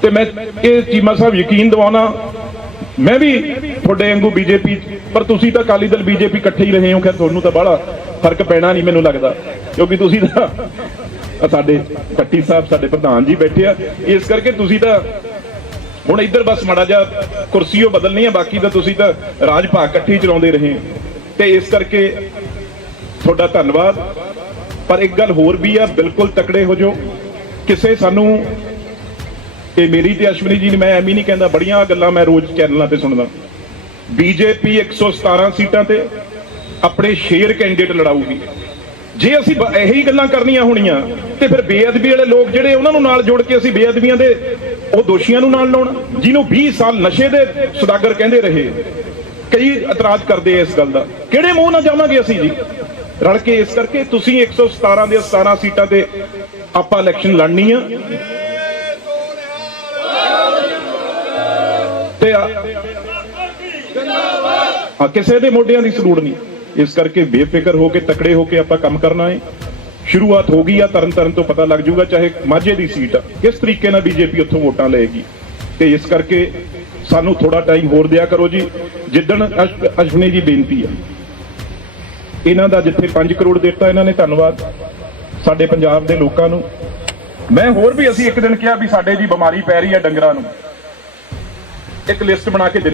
ਤੇ ਮੈਂ ਇਹ ਚੀਮਾ ਸਾਹਿਬ ਯਕੀਨ ਦਿਵਾਉਣਾ ਮੈਂ ਵੀ ਤੁਹਾਡੇ ਵਾਂਗੂ ਬੀਜੇਪੀ ਪਰ ਤੁਸੀਂ ਤਾਂ ਅਕਾਲੀ ਦਲ ਬੀਜੇਪੀ ਇਕੱਠੇ ਹੀ ਰਹੇ ਹੋ, ਖੈਰ ਤੁਹਾਨੂੰ ਤਾਂ ਬੜਾ ਫ਼ਰਕ ਪੈਣਾ ਨਹੀਂ ਮੈਨੂੰ ਲੱਗਦਾ। ਕਿਉਂਕਿ ਤੁਸੀਂ ਤਾਂ ਸਾਡੇ ਕੱਟੀ ਸਾਹਿਬ, ਸਾਡੇ ਪ੍ਰਧਾਨ ਜੀ ਬੈਠੇ ਆ। ਇਸ ਕਰਕੇ ਤੁਸੀਂ ਤਾਂ ਹੁਣ ਇੱਧਰ ਬਸ ਮਾੜਾ ਜਿਹਾ ਕੁਰਸੀਓ ਬਦਲਣੀ ਹੈ ਬਾਕੀ ਤਾਂ ਤੁਸੀਂ ਤਾਂ ਰਾਜ ਭਾਗ ਇਕੱਠੇ ਚਲਾਉਂਦੇ ਰਹੇ। ਤੇ ਇਸ ਕਰਕੇ ਤੁਹਾਡਾ ਧੰਨਵਾਦ। ਪਰ ਇੱਕ ਗੱਲ ਹੋਰ ਵੀ ਆ, ਬਿਲਕੁਲ ਤਕੜੇ ਹੋ ਜਾਓ। ਕਿਸੇ ਸਾਨੂੰ ਇਹ ਮੇਰੀ ਤੇ ਅਸ਼ਵਨੀ ਜੀ ਨੇ, ਮੈਂ ਐਵੇਂ ਨਹੀਂ ਕਹਿੰਦਾ, ਬੜੀਆਂ ਗੱਲਾਂ ਮੈਂ ਰੋਜ਼ ਚੈਨਲਾਂ ਤੇ ਸੁਣਦਾ। ਬੀਜੇਪੀ 117 ਸੀਟਾਂ ਤੇ ਆਪਣੇ ਸ਼ੇਰ ਕੈਂਡੀਡੇਟ ਲੜਾਊਗੀ। ਜੇ ਅਸੀਂ ਇਹੀ ਗੱਲਾਂ ਕਰਨੀਆਂ ਹੋਣੀਆਂ, ਤੇ ਫਿਰ ਬੇਅਦਬੀ ਵਾਲੇ ਲੋਕ ਜਿਹੜੇ ਉਹਨਾਂ ਨੂੰ ਨਾਲ ਜੋੜ ਕੇ ਅਸੀਂ ਬੇਅਦਬੀਆਂ ਦੇ, ਉਹ ਦੋਸ਼ੀਆਂ ਨੂੰ ਨਾਲ ਲਾਉਣਾ, ਜਿਹਨੂੰ 20 ਸਾਲ ਨਸ਼ੇ ਦੇ ਸੁਦਾਗਰ ਕਹਿੰਦੇ ਰਹੇ, ਕਈ ਇਤਰਾਜ਼ ਕਰਦੇ ਇਸ ਗੱਲ ਦਾ। ਕਿਹੜੇ ਮੂੰਹ ਨਾਲ ਜਾਵਾਂਗੇ ਅਸੀਂ ਜੀ? ਰਲ ਕੇ ਇਸ ਕਰਕੇ ਤੁਸੀਂ 117 ਦੇ 17 ਸੀਟਾਂ ਤੇ ਆਪਾਂ ਇਲੈਕਸ਼ਨ ਲੜਨੀ ਆ। ਤੇ ਆ। ਕਿਸੇ ਦੇ ਮੋਢਿਆਂ ਦੀ ਸਲੂੜ ਨਹੀਂ। ਇਸ ਕਰਕੇ ਬੇਫਿਕਰ ਹੋ ਕੇ, ਤਕੜੇ ਹੋ ਕੇ ਆਪਾਂ ਕੰਮ ਕਰਨਾ ਹੈ। ਸ਼ੁਰੂਆਤ ਹੋ ਗਈ ਆ ਤਰਨ ਤਰਨ ਤੋਂ ਪਤਾ ਲੱਗ ਜਾਊਗਾ ਚਾਹੇ ਮਾਝੇ ਦੀ ਸੀਟ ਕਿਸ ਤਰੀਕੇ ਨਾਲ ਬੀਜੇਪੀ ਉੱਥੋਂ ਵੋਟਾਂ ਲਏਗੀ? ਤੇ ਇਸ ਕਰਕੇ ਸਾਨੂੰ ਥੋੜਾ ਟਾਈਮ ਹੋਰ ਦਿਆ ਕਰੋ ਜੀ। ਜਿੱਦਣ ਅਸ਼- ਅਸ਼ਵਨੀ ਜੀ ਬੇਨਤੀ ਆ। ਇਹਨਾਂ ਦਾ ਜਿੱਥੇ 5 ਕਰੋੜ ਦਿੱਤਾ ਇਹਨਾਂ ਨੇ, ਧੰਨਵਾਦ। ਸਾਡੇ ਪੰਜਾਬ ਦੇ ਲੋਕਾਂ ਨੂੰ। ਮੈਂ ਹੋਰ ਵੀ ਅਸੀਂ ਇੱਕ ਦਿਨ ਕਿਹਾ ਵੀ ਸਾਡੇ ਜੀ ਬਿਮਾਰੀ ਪੈ ਰਹੀ ਹੈ ਡੰਗਰਾਂ ਨੂੰ। ਇੱਕ ਲਿਸਟ ਬਣਾ ਕੇ